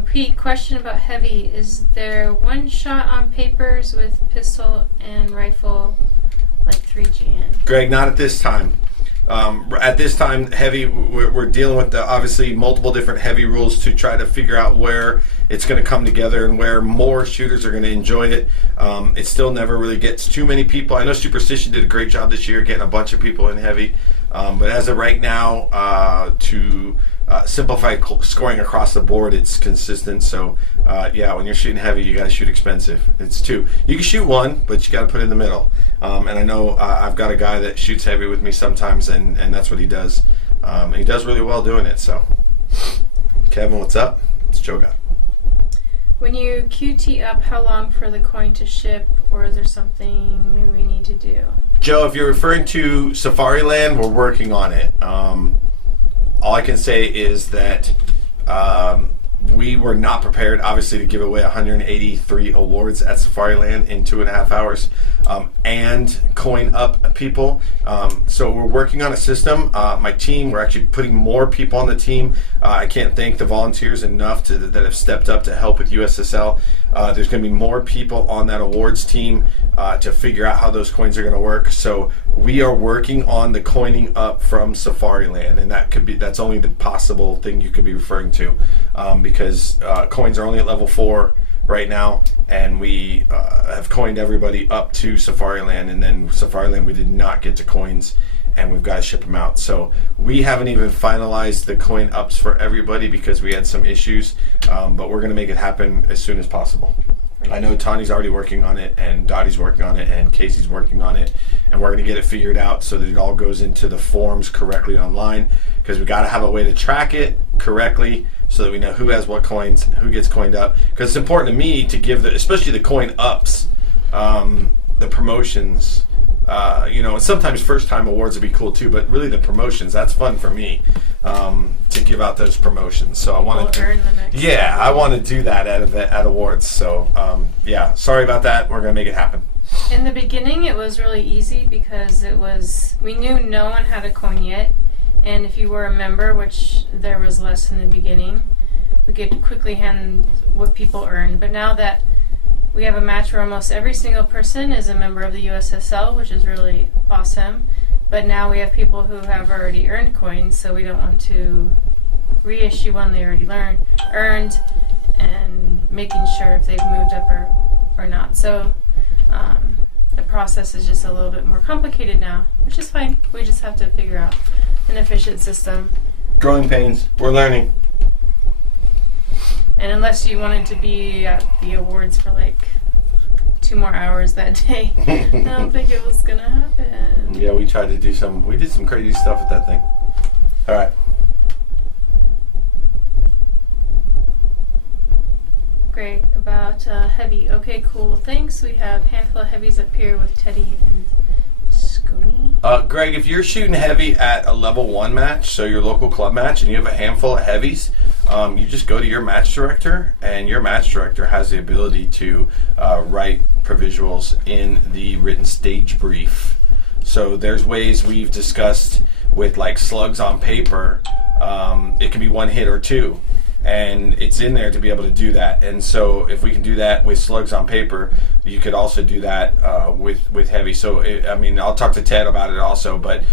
Pete, question about heavy. Is there one shot on papers with pistol and rifle like 3GN? Greg, not at this time. At this time, heavy, we're dealing with obviously multiple different heavy rules to try to figure out where it's going to come together and where more shooters are going to enjoy it. It still never really gets too many people. I know Superstition did a great job this year getting a bunch of people in heavy, but as of right now, to simplify scoring across the board, it's consistent. So yeah, when you're shooting heavy, you got to shoot expensive. It's 2. You can shoot 1, but you got to put it in the middle. And I know I've got a guy that shoots heavy with me sometimes, and that's what he does. And he does really well doing it. So, Kevin, what's up? It's Joe Guy. When you QT up, how long for the coin to ship, or is there something we need to do? Joe, if you're referring to Safari Land, we're working on it. All I can say is that we were not prepared, obviously, to give away 183 awards at Safari Land in 2.5 hours and coin up people. So we're working on a system. My team, we're actually putting more people on the team. I can't thank the volunteers enough that have stepped up to help with USSL. There's going to be more people on that awards team to figure out how those coins are going to work. So we are working on the coining up from Safari Land, and that's only the possible thing you could be referring to, because coins are only at level 4 right now, and we have coined everybody up to Safari Land, and then Safari Land we did not get to coins, and we've got to ship them out. So we haven't even finalized the coin ups for everybody because we had some issues, but we're going to make it happen as soon as possible. I know Tawny's already working on it, and Dottie's working on it, and Casey's working on it, and we're going to get it figured out so that it all goes into the forms correctly online, because we got to have a way to track it correctly so that we know who has what coins, who gets coined up. Because it's important to me to give especially the coin ups, the promotions. And sometimes first-time awards would be cool too, but really the promotions, that's fun for me, to give out those promotions. So I want to, I want to do that at awards. So sorry about that. We're gonna make it happen. In the beginning, it was really easy because we knew no one had a coin yet, and if you were a member, which there was less in the beginning, we could quickly hand what people earned. But now that we have a match where almost every single person is a member of the USSL, which is really awesome. But now we have people who have already earned coins, so we don't want to reissue one they already earned, and making sure if they've moved up or not. So the process is just a little bit more complicated now, which is fine. We just have to figure out an efficient system. Growing pains. We're learning. And unless you wanted to be at the awards for like 2 more hours that day, I don't think it was going to happen. Yeah, we tried to do we did some crazy stuff with that thing. All right. Great. About heavy. Okay, cool. Thanks. We have a handful of heavies up here with Teddy and Scony. Greg, if you're shooting heavy at a level 1 match, so your local club match, and you have a handful of heavies, you just go to your match director, and your match director has the ability to write provisionals in the written stage brief. So there's ways we've discussed with like slugs on paper. It can be 1 hit or 2. And it's in there to be able to do that. And so if we can do that with slugs on paper, you could also do that with heavy. So, I'll talk to Ted about it also, but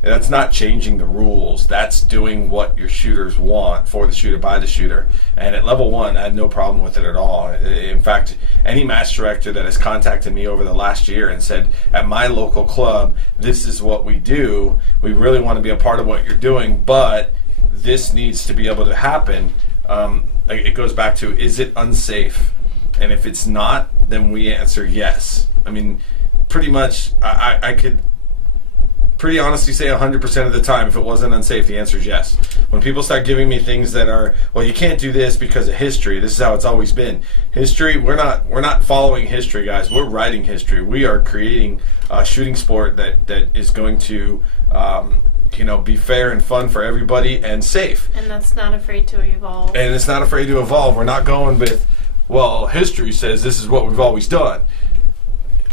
that's not changing the rules. That's doing what your shooters want for the shooter by the shooter. And at level 1, I had no problem with it at all. In fact, any match director that has contacted me over the last year and said, at my local club, this is what we do. We really want to be a part of what you're doing, but this needs to be able to happen. It goes back to, is it unsafe? And if it's not, then we answer yes. Pretty much, I could pretty honestly say 100% of the time, if it wasn't unsafe, the answer is yes. When people start giving me things that are, well, you can't do this because of history. This is how it's always been. History, we're not following history, guys. We're writing history. We are creating a shooting sport that is going to be fair and fun for everybody and safe. And that's not afraid to evolve. And it's not afraid to evolve. We're not going with, well, history says this is what we've always done.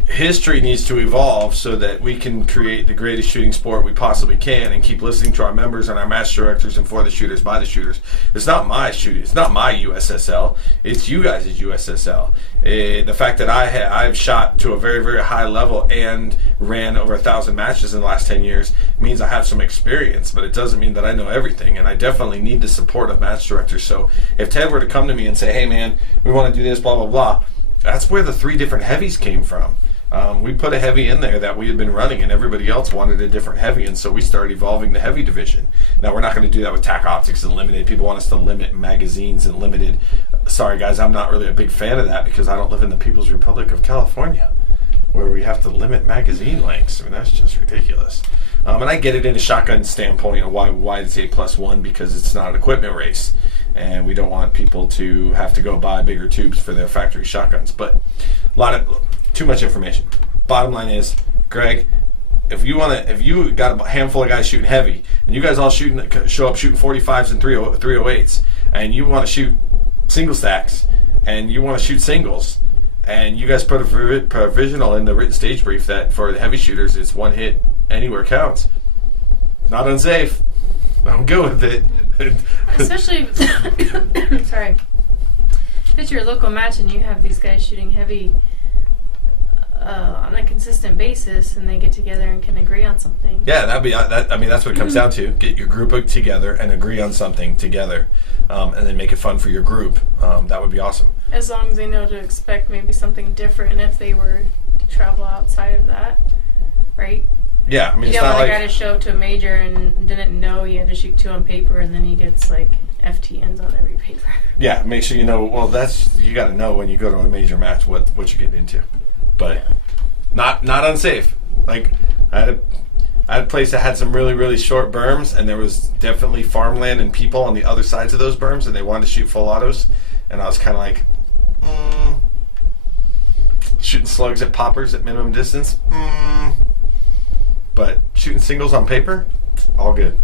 History needs to evolve so that we can create the greatest shooting sport we possibly can and keep listening to our members and our match directors and for the shooters, by the shooters. It's not my shooting. It's not my USSL. It's you guys' USSL. The fact that I've shot to a very, very high level and ran over 1,000 matches in the last 10 years means I have some experience, but it doesn't mean that I know everything, and I definitely need the support of match directors. So if Ted were to come to me and say, hey man, we want to do this, blah, blah, blah, that's where the 3 different heavies came from. We put a heavy in there that we had been running, and everybody else wanted a different heavy, and so we started evolving the heavy division. Now, we're not going to do that with TAC Optics and Limited. People want us to limit magazines and limited. Sorry, guys, I'm not really a big fan of that because I don't live in the People's Republic of California where we have to limit magazine lengths. That's just ridiculous. And I get it in a shotgun standpoint of why it's 8+1, because it's not an equipment race, and we don't want people to have to go buy bigger tubes for their factory shotguns. But too much information. Bottom line is, Greg, if you got a handful of guys shooting heavy, and you guys all show up shooting 45s and 308s, and you want to shoot single stacks, and you want to shoot singles, and you guys put a provisional in the written stage brief that for the heavy shooters, it's 1 hit anywhere counts. Not unsafe. I'm good with it. Especially, sorry, if it's your local match and you have these guys shooting heavy on a consistent basis, and they get together and can agree on something. Yeah, that's what it comes down to. Get your group together and agree on something together, and then make it fun for your group. That would be awesome. As long as they know to expect maybe something different if they were to travel outside of that, right? Yeah, you it's don't not want like a guy to show up to a major and didn't know he had to shoot 2 on paper, and then he gets like FT ends on every paper. Yeah, make sure you know. Well, you got to know when you go to a major match what you're getting into, but not unsafe. Like I had a place that had some really, really short berms, and there was definitely farmland and people on the other sides of those berms, and they wanted to shoot full autos, and I was kind of like, shooting slugs at poppers at minimum distance, but shooting singles on paper, all good.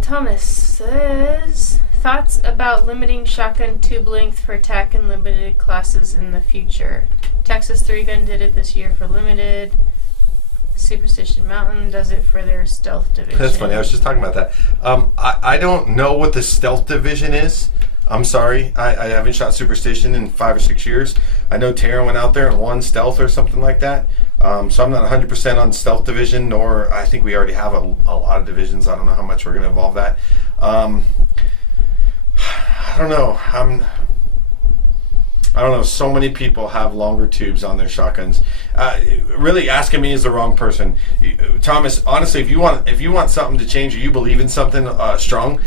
Thomas says, thoughts about limiting shotgun tube length for TAC and limited classes in the future. Texas 3-gun did it this year for limited. Superstition Mountain does it for their stealth division. That's funny. I was just talking about that. I don't know what the stealth division is. I'm sorry. I haven't shot Superstition in 5 or 6 years. I know Tara went out there and won stealth or something like that. So I'm not 100% on stealth division, nor I think we already have a lot of divisions. I don't know how much we're going to evolve that. I don't know. I don't know. So many people have longer tubes on their shotguns. Really, asking me is the wrong person, Thomas. Honestly, if you want something to change, or you believe in something strong,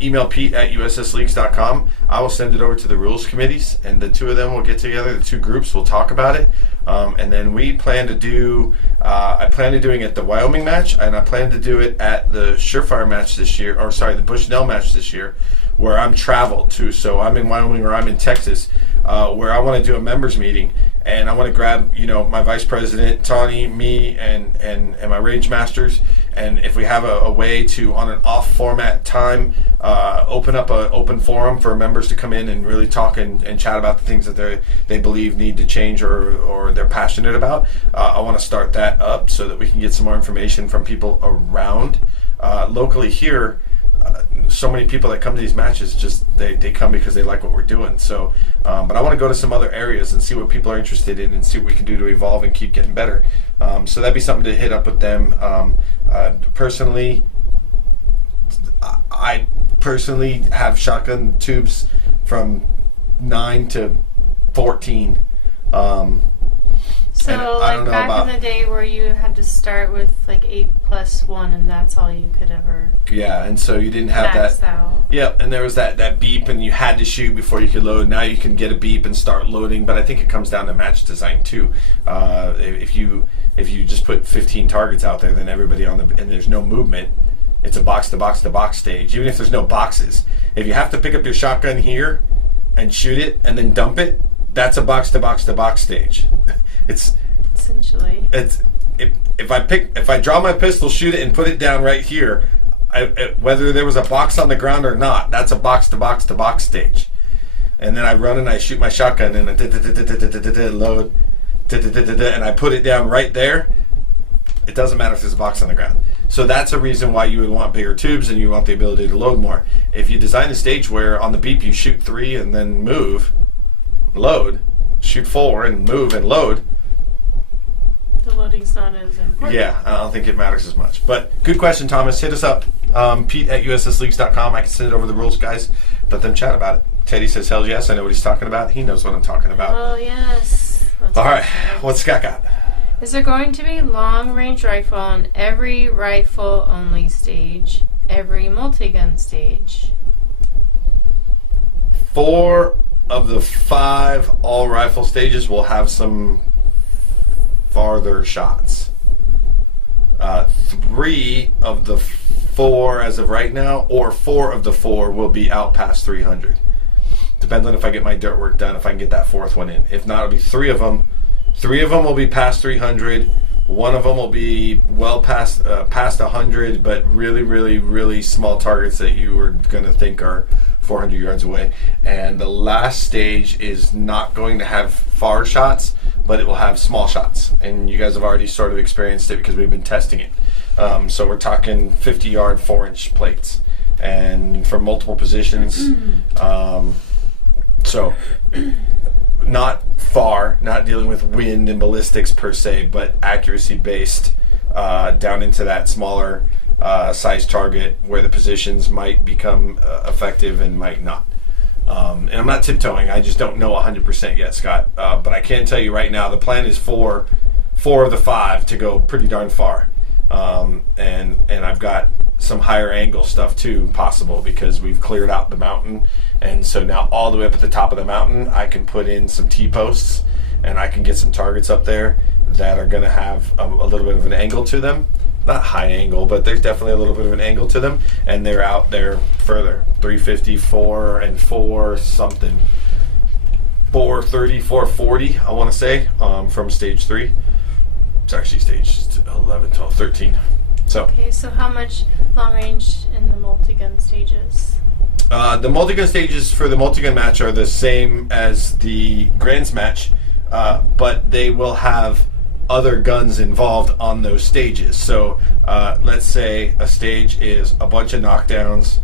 email Pete at USSLeaks.com. I will send it over to the rules committees, and the two of them will get together. The two groups will talk about it, and then we plan to do. I plan to doing it at the Wyoming match, and I plan to do it at the Surefire match this year, or sorry, the Bushnell match this year, where I'm traveled to. So I'm in Wyoming or I'm in Texas, where I want to do a members meeting, and I want to grab, my vice president, Tawny, me, and my range masters, and if we have a way to, on an off format time, open up an open forum for members to come in and really talk and chat about the things that they believe need to change or they're passionate about. I want to start that up so that we can get some more information from people around locally here. So many people that come to these matches, just they come because they like what we're doing. So, but I want to go to some other areas and see what people are interested in and see what we can do to evolve and keep getting better. So that'd be something to hit up with them. Personally, I personally have shotgun tubes from 9 to 14. So like back in the day where you had to start with like 8+1 and that's all you could ever. Yeah, and so you didn't have max that. Out. Yep, and there was that beep, and you had to shoot before you could load. Now you can get a beep and start loading, but I think it comes down to match design too. If you just put 15 targets out there, then everybody and there's no movement. It's a box to box to box stage. Even if there's no boxes, if you have to pick up your shotgun here and shoot it and then dump it, that's a box to box to box stage. It's essentially. If I draw my pistol, shoot it, and put it down right here, whether there was a box on the ground or not, that's a box to box to box stage. And then I run and I shoot my shotgun and I load, and I put it down right there. It doesn't matter if there's a box on the ground. So that's a reason why you would want bigger tubes and you want the ability to load more. If you design a stage where on the beep you shoot 3 and then move, load, shoot 4 and move and load, the loading's not as important. Yeah, I don't think it matters as much. But good question, Thomas. Hit us up, Pete at USSLeaks.com. I can send it over to the rules guys. Let them chat about it. Teddy says, hell yes, I know what he's talking about. He knows what I'm talking about. Oh, yes. All right, what's Scott got? Is there going to be long-range rifle on every rifle-only stage, every multi-gun stage? 4 of the 5 all-rifle stages will have some farther shots. 3 of the 4 as of right now, or 4 of the 4 will be out past 300. Depends on if I get my dirt work done, if I can get that 4th one in. If not, it'll be 3 of them. 3 of them will be past 300. 1 of them will be well past 100, but really, really, really small targets that you were going to think are 400 yards away. And the last stage is not going to have far shots, but it will have small shots. And you guys have already sort of experienced it because we've been testing it. So we're talking 50-yard, 4-inch plates, and from multiple positions. So not far, not dealing with wind and ballistics per se, but accuracy based down into that smaller size target where the positions might become effective and might not. And I'm not tiptoeing. I just don't know 100% yet, Scott. But I can tell you right now, the plan is four of the 5 to go pretty darn far. And I've got some higher angle stuff too possible, because we've cleared out the mountain, and so now all the way up at the top of the mountain I can put in some T-posts, and I can get some targets up there that are going to have a little bit of an angle to them. Not high angle, but there's definitely a little bit of an angle to them, and they're out there further. 350, 4 and 4 something. 430, 440, I want to say, from stage 3. It's actually stage 11, 12, 13. So. Okay, so how much long range in the multi-gun stages? The multi-gun stages for the multi-gun match are the same as the Grands match, but they will have other guns involved on those stages. So let's say a stage is a bunch of knockdowns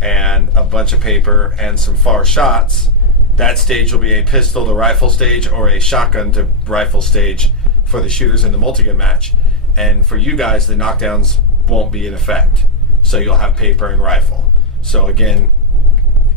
and a bunch of paper and some far shots. That stage will be a pistol to rifle stage or a shotgun to rifle stage for the shooters in the multi-gun match. And for you guys, the knockdowns won't be in effect. So you'll have paper and rifle. So again,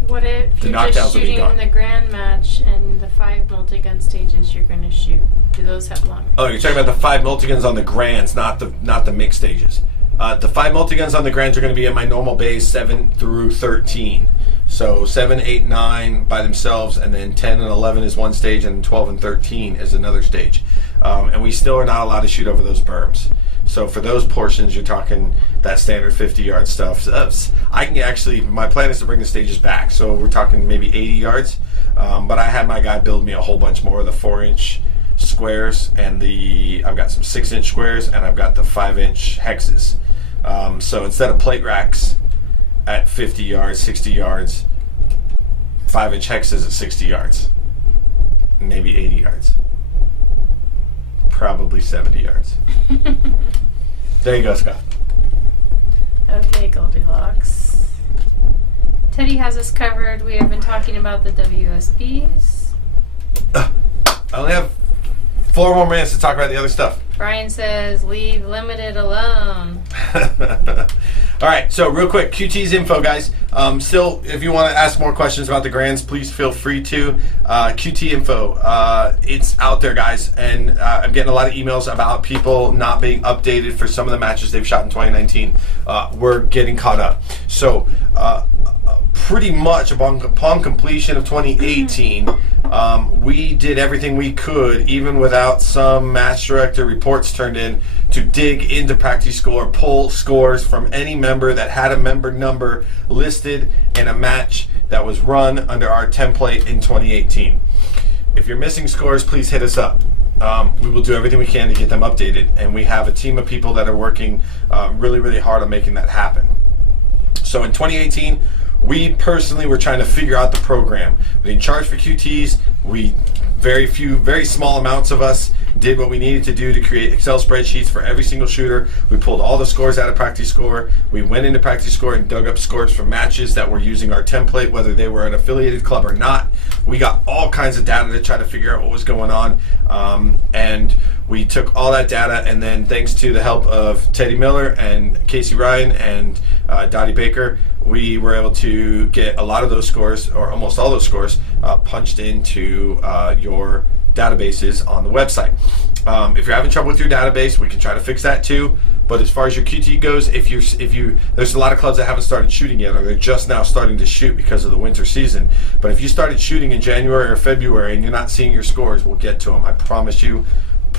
what if the you're knockdowns just will be shooting gone. the grand match and the 5 multi-gun stages you're going to shoot? Do those have long range? Oh, you're talking about the 5 multi-guns on the Grands, not the mixed stages. The 5 multi-guns on the Grands are going to be in my normal bays 7 through 13. So 7, 8, 9 by themselves, and then 10 and 11 is one stage, and 12 and 13 is another stage. And we still are not allowed to shoot over those berms. So for those portions, you're talking that standard 50-yard stuff. I can actually, my plan is to bring the stages back. So we're talking maybe 80 yards. But I had my guy build me a whole bunch more of the 4-inch squares, and I've got some 6-inch squares, and I've got the 5-inch hexes. So instead of plate racks at 50 yards, 60 yards, 5-inch hexes at 60 yards, maybe 80 yards. Probably 70 yards. There you go, Scott. Okay, Goldilocks. Teddy has us covered. We have been talking about the WSBs. I only have 4 more minutes to talk about the other stuff. Brian says, leave limited alone. All right, so real quick, QT's info, guys. Still, if you want to ask more questions about the Grands, please feel free to. QT info, it's out there, guys, and I'm getting a lot of emails about people not being updated for some of the matches they've shot in 2019. We're getting caught up. So, pretty much upon completion of 2018, we did everything we could, even without some match director reports turned in, to dig into practice score, pull scores from any member that had a member number listed in a match that was run under our template in 2018. If you're missing scores, please hit us up. We will do everything we can to get them updated, and we have a team of people that are working really, really hard on making that happen. So in 2018, we personally were trying to figure out the program. We didn't charge for QTs. Very small amounts of us did what we needed to do to create Excel spreadsheets for every single shooter. We pulled all the scores out of practice score. We went into practice score and dug up scores from matches that were using our template, whether they were an affiliated club or not. We got all kinds of data to try to figure out what was going on. And we took all that data, and then thanks to the help of Teddy Miller and Casey Ryan and Dottie Baker, we were able to get a lot of those scores, or almost all those scores, punched into your databases on the website. If you're having trouble with your database, we can try to fix that too. But as far as your QT goes, if you there's a lot of clubs that haven't started shooting yet, or they're just now starting to shoot because of the winter season. But if you started shooting in January or February and you're not seeing your scores, we'll get to them. I promise you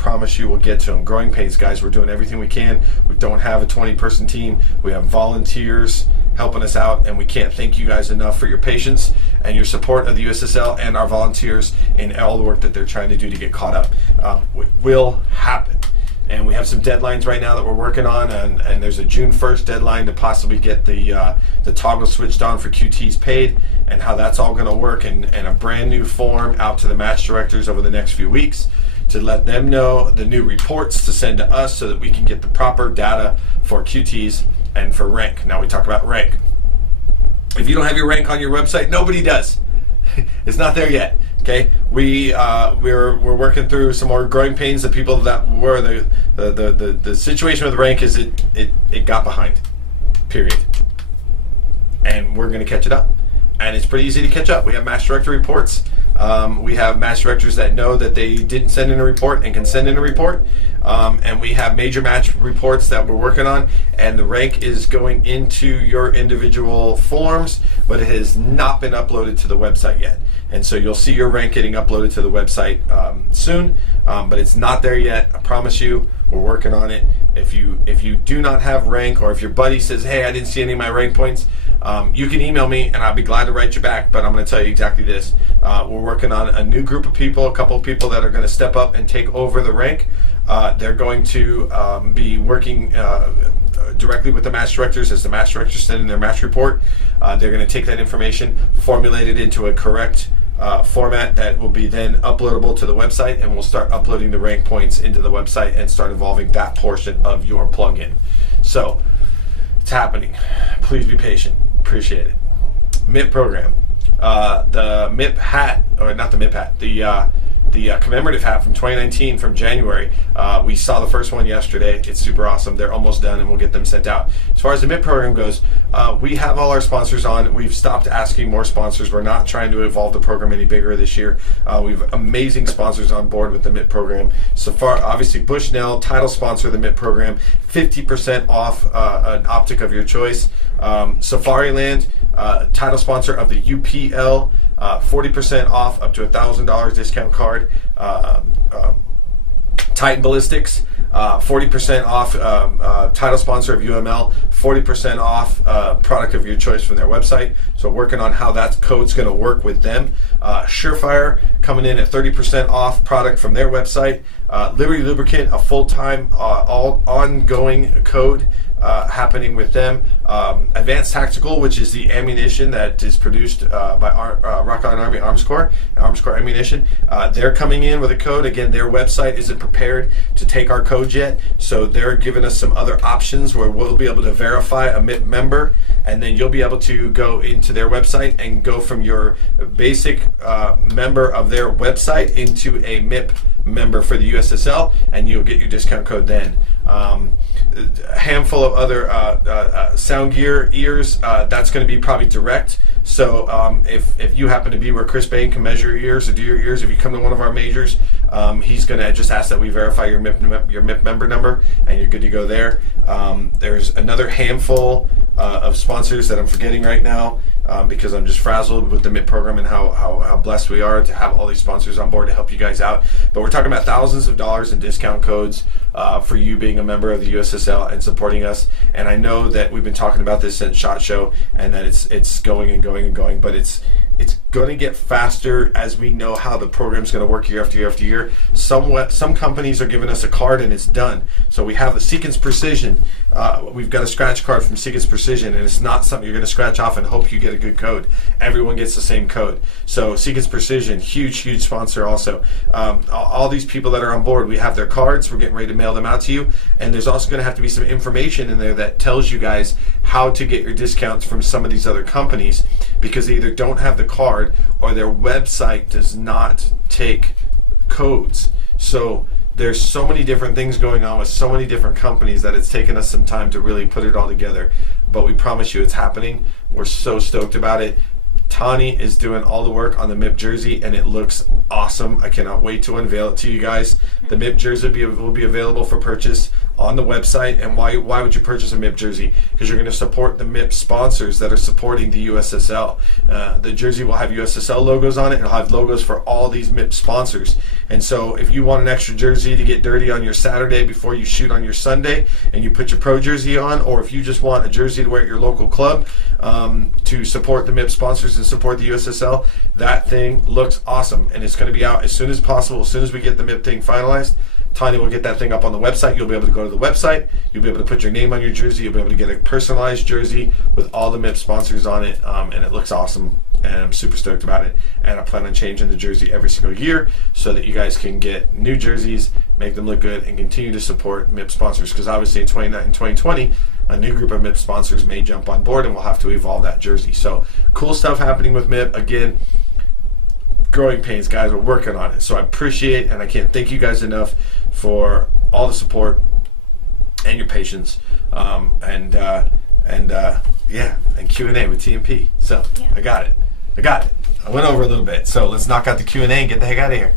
we'll get to them. Growing Pains, guys, we're doing everything we can. We don't have a 20-person team. We have volunteers helping us out, and we can't thank you guys enough for your patience and your support of the USSL and our volunteers in all the work that they're trying to do to get caught up. It will happen. And we have some deadlines right now that we're working on, and there's a June 1st deadline to possibly get the toggle switched on for QTs paid, and how that's all going to work, and a brand new form out to the match directors over the next few weeks to let them know the new reports to send to us so that we can get the proper data for QTs and for rank. Now we talk about rank. If you don't have your rank on your website, nobody does. It's not there yet. Okay, we're working through some more growing pains. The people that were the situation with rank is it got behind, period, and we're going to catch it up. And it's pretty easy to catch up. We have match director reports. We have match directors that know that they didn't send in a report and can send in a report. And we have major match reports that we're working on, and the rank is going into your individual forms, but it has not been uploaded to the website yet. And so you'll see your rank getting uploaded to the website soon, but it's not there yet. I promise you, we're working on it. If you do not have rank, or if your buddy says, hey, I didn't see any of my rank points, you can email me and I'll be glad to write you back. But I'm going to tell you exactly this. We're working on a new group of people, a couple of people that are going to step up and take over the rank. They're going to be working directly with the match directors as the match directors send in their match report. They're going to take that information, formulate it into a correct format that will be then uploadable to the website, and we'll start uploading the rank points into the website and start involving that portion of your plugin. So it's happening. Please be patient. Appreciate it. MIPP program. The MIPP hat, or not the MIPP hat, the commemorative hat from 2019 from January. We saw the first one yesterday. It's super awesome. They're almost done, and we'll get them sent out. As far as the MIPP program goes, we have all our sponsors on. We've stopped asking more sponsors. We're not trying to evolve the program any bigger this year. We've amazing sponsors on board with the MIPP program. So far, obviously, Bushnell, title sponsor of the MIPP program, 50% off an optic of your choice. Safariland, title sponsor of the UPL, 40% off up to $1,000 discount card. Titan Ballistics, 40% off, title sponsor of UML, 40% off product of your choice from their website. So working on how that code's going to work with them. Surefire coming in at 30% off product from their website. Liberty Lubricant, a full-time, all ongoing code happening with them. Advanced Tactical, which is the ammunition that is produced by Rock Island Army Arms Corps Ammunition. They're coming in with a code. Again, their website isn't prepared to take our code yet, so they're giving us some other options where we'll be able to verify a MIPP member, and then you'll be able to go into their website and go from your basic member of their website into a MIPP member for the USSL, and you'll get your discount code then. A handful of other sound gear ears, that's going to be probably direct. So if you happen to be where Chris Bain can measure your ears or do your ears, if you come to one of our majors, he's going to just ask that we verify your MIPP member number, and you're good to go there. There's another handful of sponsors that I'm forgetting right now, because I'm just frazzled with the MIPP program and how blessed we are to have all these sponsors on board to help you guys out. But we're talking about thousands of dollars in discount codes for you being a member of the USSL and supporting us. And I know that we've been talking about this since SHOT Show, and that it's going and going and going, but it's going to get faster as we know how the program's going to work year after year after year. Some companies are giving us a card and it's done. So we have the Sequence Precision. We've got a scratch card from Sequence Precision, and it's not something you're going to scratch off and hope you get a good code. Everyone gets the same code. So Sequence Precision, huge sponsor also. All these people that are on board, we have their cards. We're getting ready to mail them out to you. And there's also going to have to be some information in there that tells you guys how to get your discounts from some of these other companies, because they either don't have the card or their website does not take codes. So there's so many different things going on with so many different companies that it's taken us some time to really put it all together. But we promise you it's happening. We're so stoked about it. Tani is doing all the work on the MIPP jersey, and it looks awesome. I cannot wait to unveil it to you guys. The MIPP jersey will be available for purchase on the website. And why would you purchase a MIPP jersey? Because you're going to support the MIPP sponsors that are supporting the USSL. The jersey will have USSL logos on it. It'll have logos for all these MIPP sponsors. And so if you want an extra jersey to get dirty on your Saturday before you shoot on your Sunday, and you put your pro jersey on, or if you just want a jersey to wear at your local club to support the MIPP sponsors and support the USSL, that thing looks awesome, and it's going to be out as soon as possible. As soon as we get the MIPP thing finalized, Tanya will get that thing up on the website. You'll be able to go to the website. You'll be able to put your name on your jersey. You'll be able to get a personalized jersey with all the MIPP sponsors on it, and it looks awesome, and I'm super stoked about it. And I plan on changing the jersey every single year so that you guys can get new jerseys, make them look good, and continue to support MIPP sponsors, because obviously in 2020, a new group of MIPP sponsors may jump on board, and we'll have to evolve that jersey. So cool stuff happening with MIPP. Again, growing pains, guys. We're working on it. So I appreciate, and I can't thank you guys enough for all the support and your patience, and Q&A with TMP. So yeah. I got it. I got it. I went over a little bit. So let's knock out the Q&A and get the heck out of here.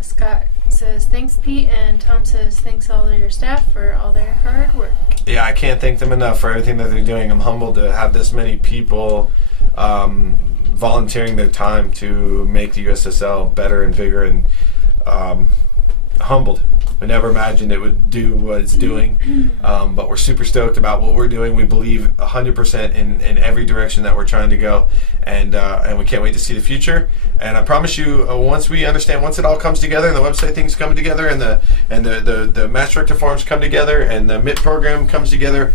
Scott says, thanks, Pete. And Tom says, thanks all of your staff for all their hard work. Yeah, I can't thank them enough for everything that they're doing. I'm humbled to have this many people volunteering their time to make the USSL better and bigger, and humbled. I never imagined it would do what it's doing, but we're super stoked about what we're doing. We believe 100% in every direction that we're trying to go, and we can't wait to see the future. And I promise you, once we understand, once it all comes together, and the website things come together, and the match director forums come together, and the MIPP program comes together,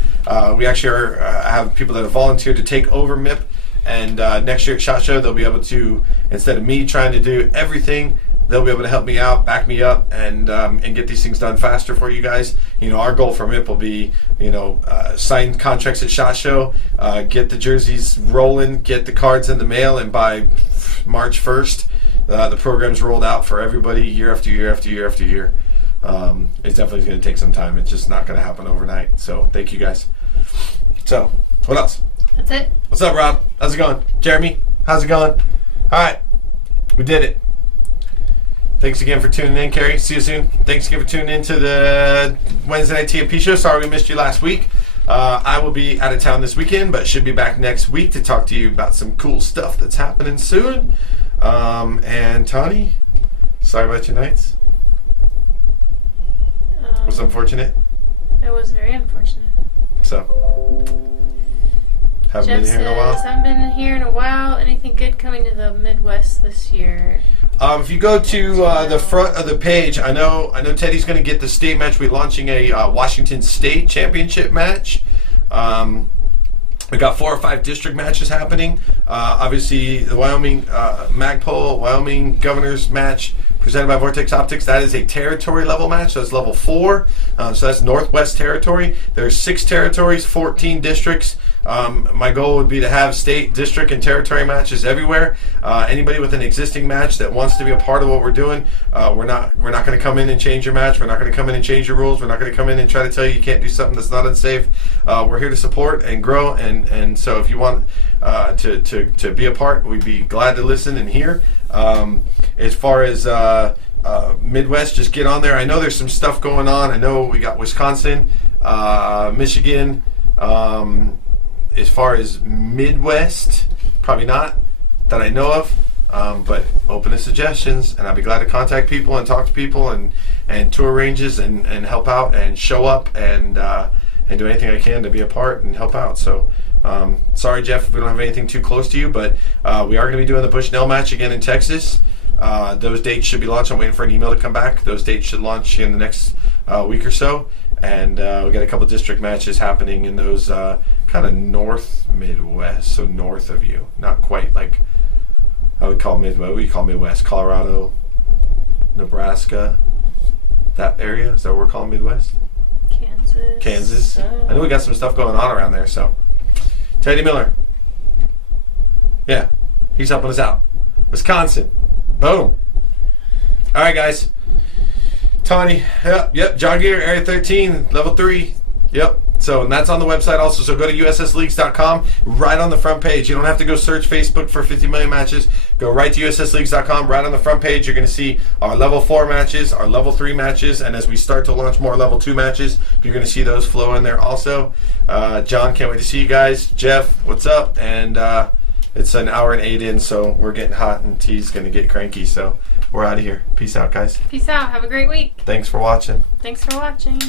we actually have people that have volunteered to take over MIPP. And next year at SHOT Show, they'll be able to, instead of me trying to do everything, they'll be able to help me out, back me up, and get these things done faster for you guys. Our goal for MIPP will be, sign contracts at SHOT Show, get the jerseys rolling, get the cards in the mail, and by March 1st, the program's rolled out for everybody year after year after year after year. It's definitely going to take some time. It's just not going to happen overnight. So thank you guys. So what else? That's it. What's up, Rob? How's it going? Jeremy, how's it going? All right, we did it. Thanks again for tuning in, Carrie. See you soon. Thanks again for tuning in to the Wednesday Night TMP show. Sorry we missed you last week. I will be out of town this weekend, but should be back next week to talk to you about some cool stuff that's happening soon. And Tani, sorry about your nights. Was it unfortunate? It was very unfortunate. So, haven't Jeff been here in a while? Haven't been here in a while. Anything good coming to the Midwest this year? If you go to the front of the page, I know Teddy's going to get the state match. We're launching a Washington State Championship match. We got 4 or 5 district matches happening. Obviously, the Wyoming Magpul, Wyoming Governor's match presented by Vortex Optics. That is a territory level match. So that's level 4. So that's Northwest Territory. There's 6 territories, 14 districts. My goal would be to have state, district, and territory matches everywhere. Anybody with an existing match that wants to be a part of what we're doing, we're not going to come in and change your match. We're not going to come in and change your rules. We're not going to come in and try to tell you you can't do something that's not unsafe. We're here to support and grow, and so if you want to be a part, we'd be glad to listen and hear. As far as Midwest, just get on there. I know there's some stuff going on. I know we got Wisconsin, Michigan. As far as Midwest, probably not that I know of, but open to suggestions, and I'd be glad to contact people and talk to people and tour ranges and help out and show up and do anything I can to be a part and help out. So sorry, Jeff, if we don't have anything too close to you, but we are going to be doing the Bushnell match again in Texas. Those dates should be launched. I'm waiting for an email to come back. Those dates should launch in the next week or so. And we got a couple district matches happening in those kind of north Midwest, so north of you. Not quite like I would call Midwest. What do you call Midwest? Colorado, Nebraska, that area. Is that what we're calling Midwest? Kansas. I know we got some stuff going on around there. So Teddy Miller, yeah, he's helping us out. Wisconsin, boom. All right, guys. Tawny, yep. John Gear, Area 13, Level 3, yep. So, and that's on the website also. So go to ussleagues.com, right on the front page. You don't have to go search Facebook for 50 million matches. Go right to ussleagues.com, right on the front page. You're going to see our Level 4 matches, our Level 3 matches, and as we start to launch more Level 2 matches, you're going to see those flow in there also. John, can't wait to see you guys. Jeff, what's up? And it's an hour and 8 in, so we're getting hot, and T's going to get cranky. So we're out of here. Peace out, guys. Peace out. Have a great week. Thanks for watching. Thanks for watching.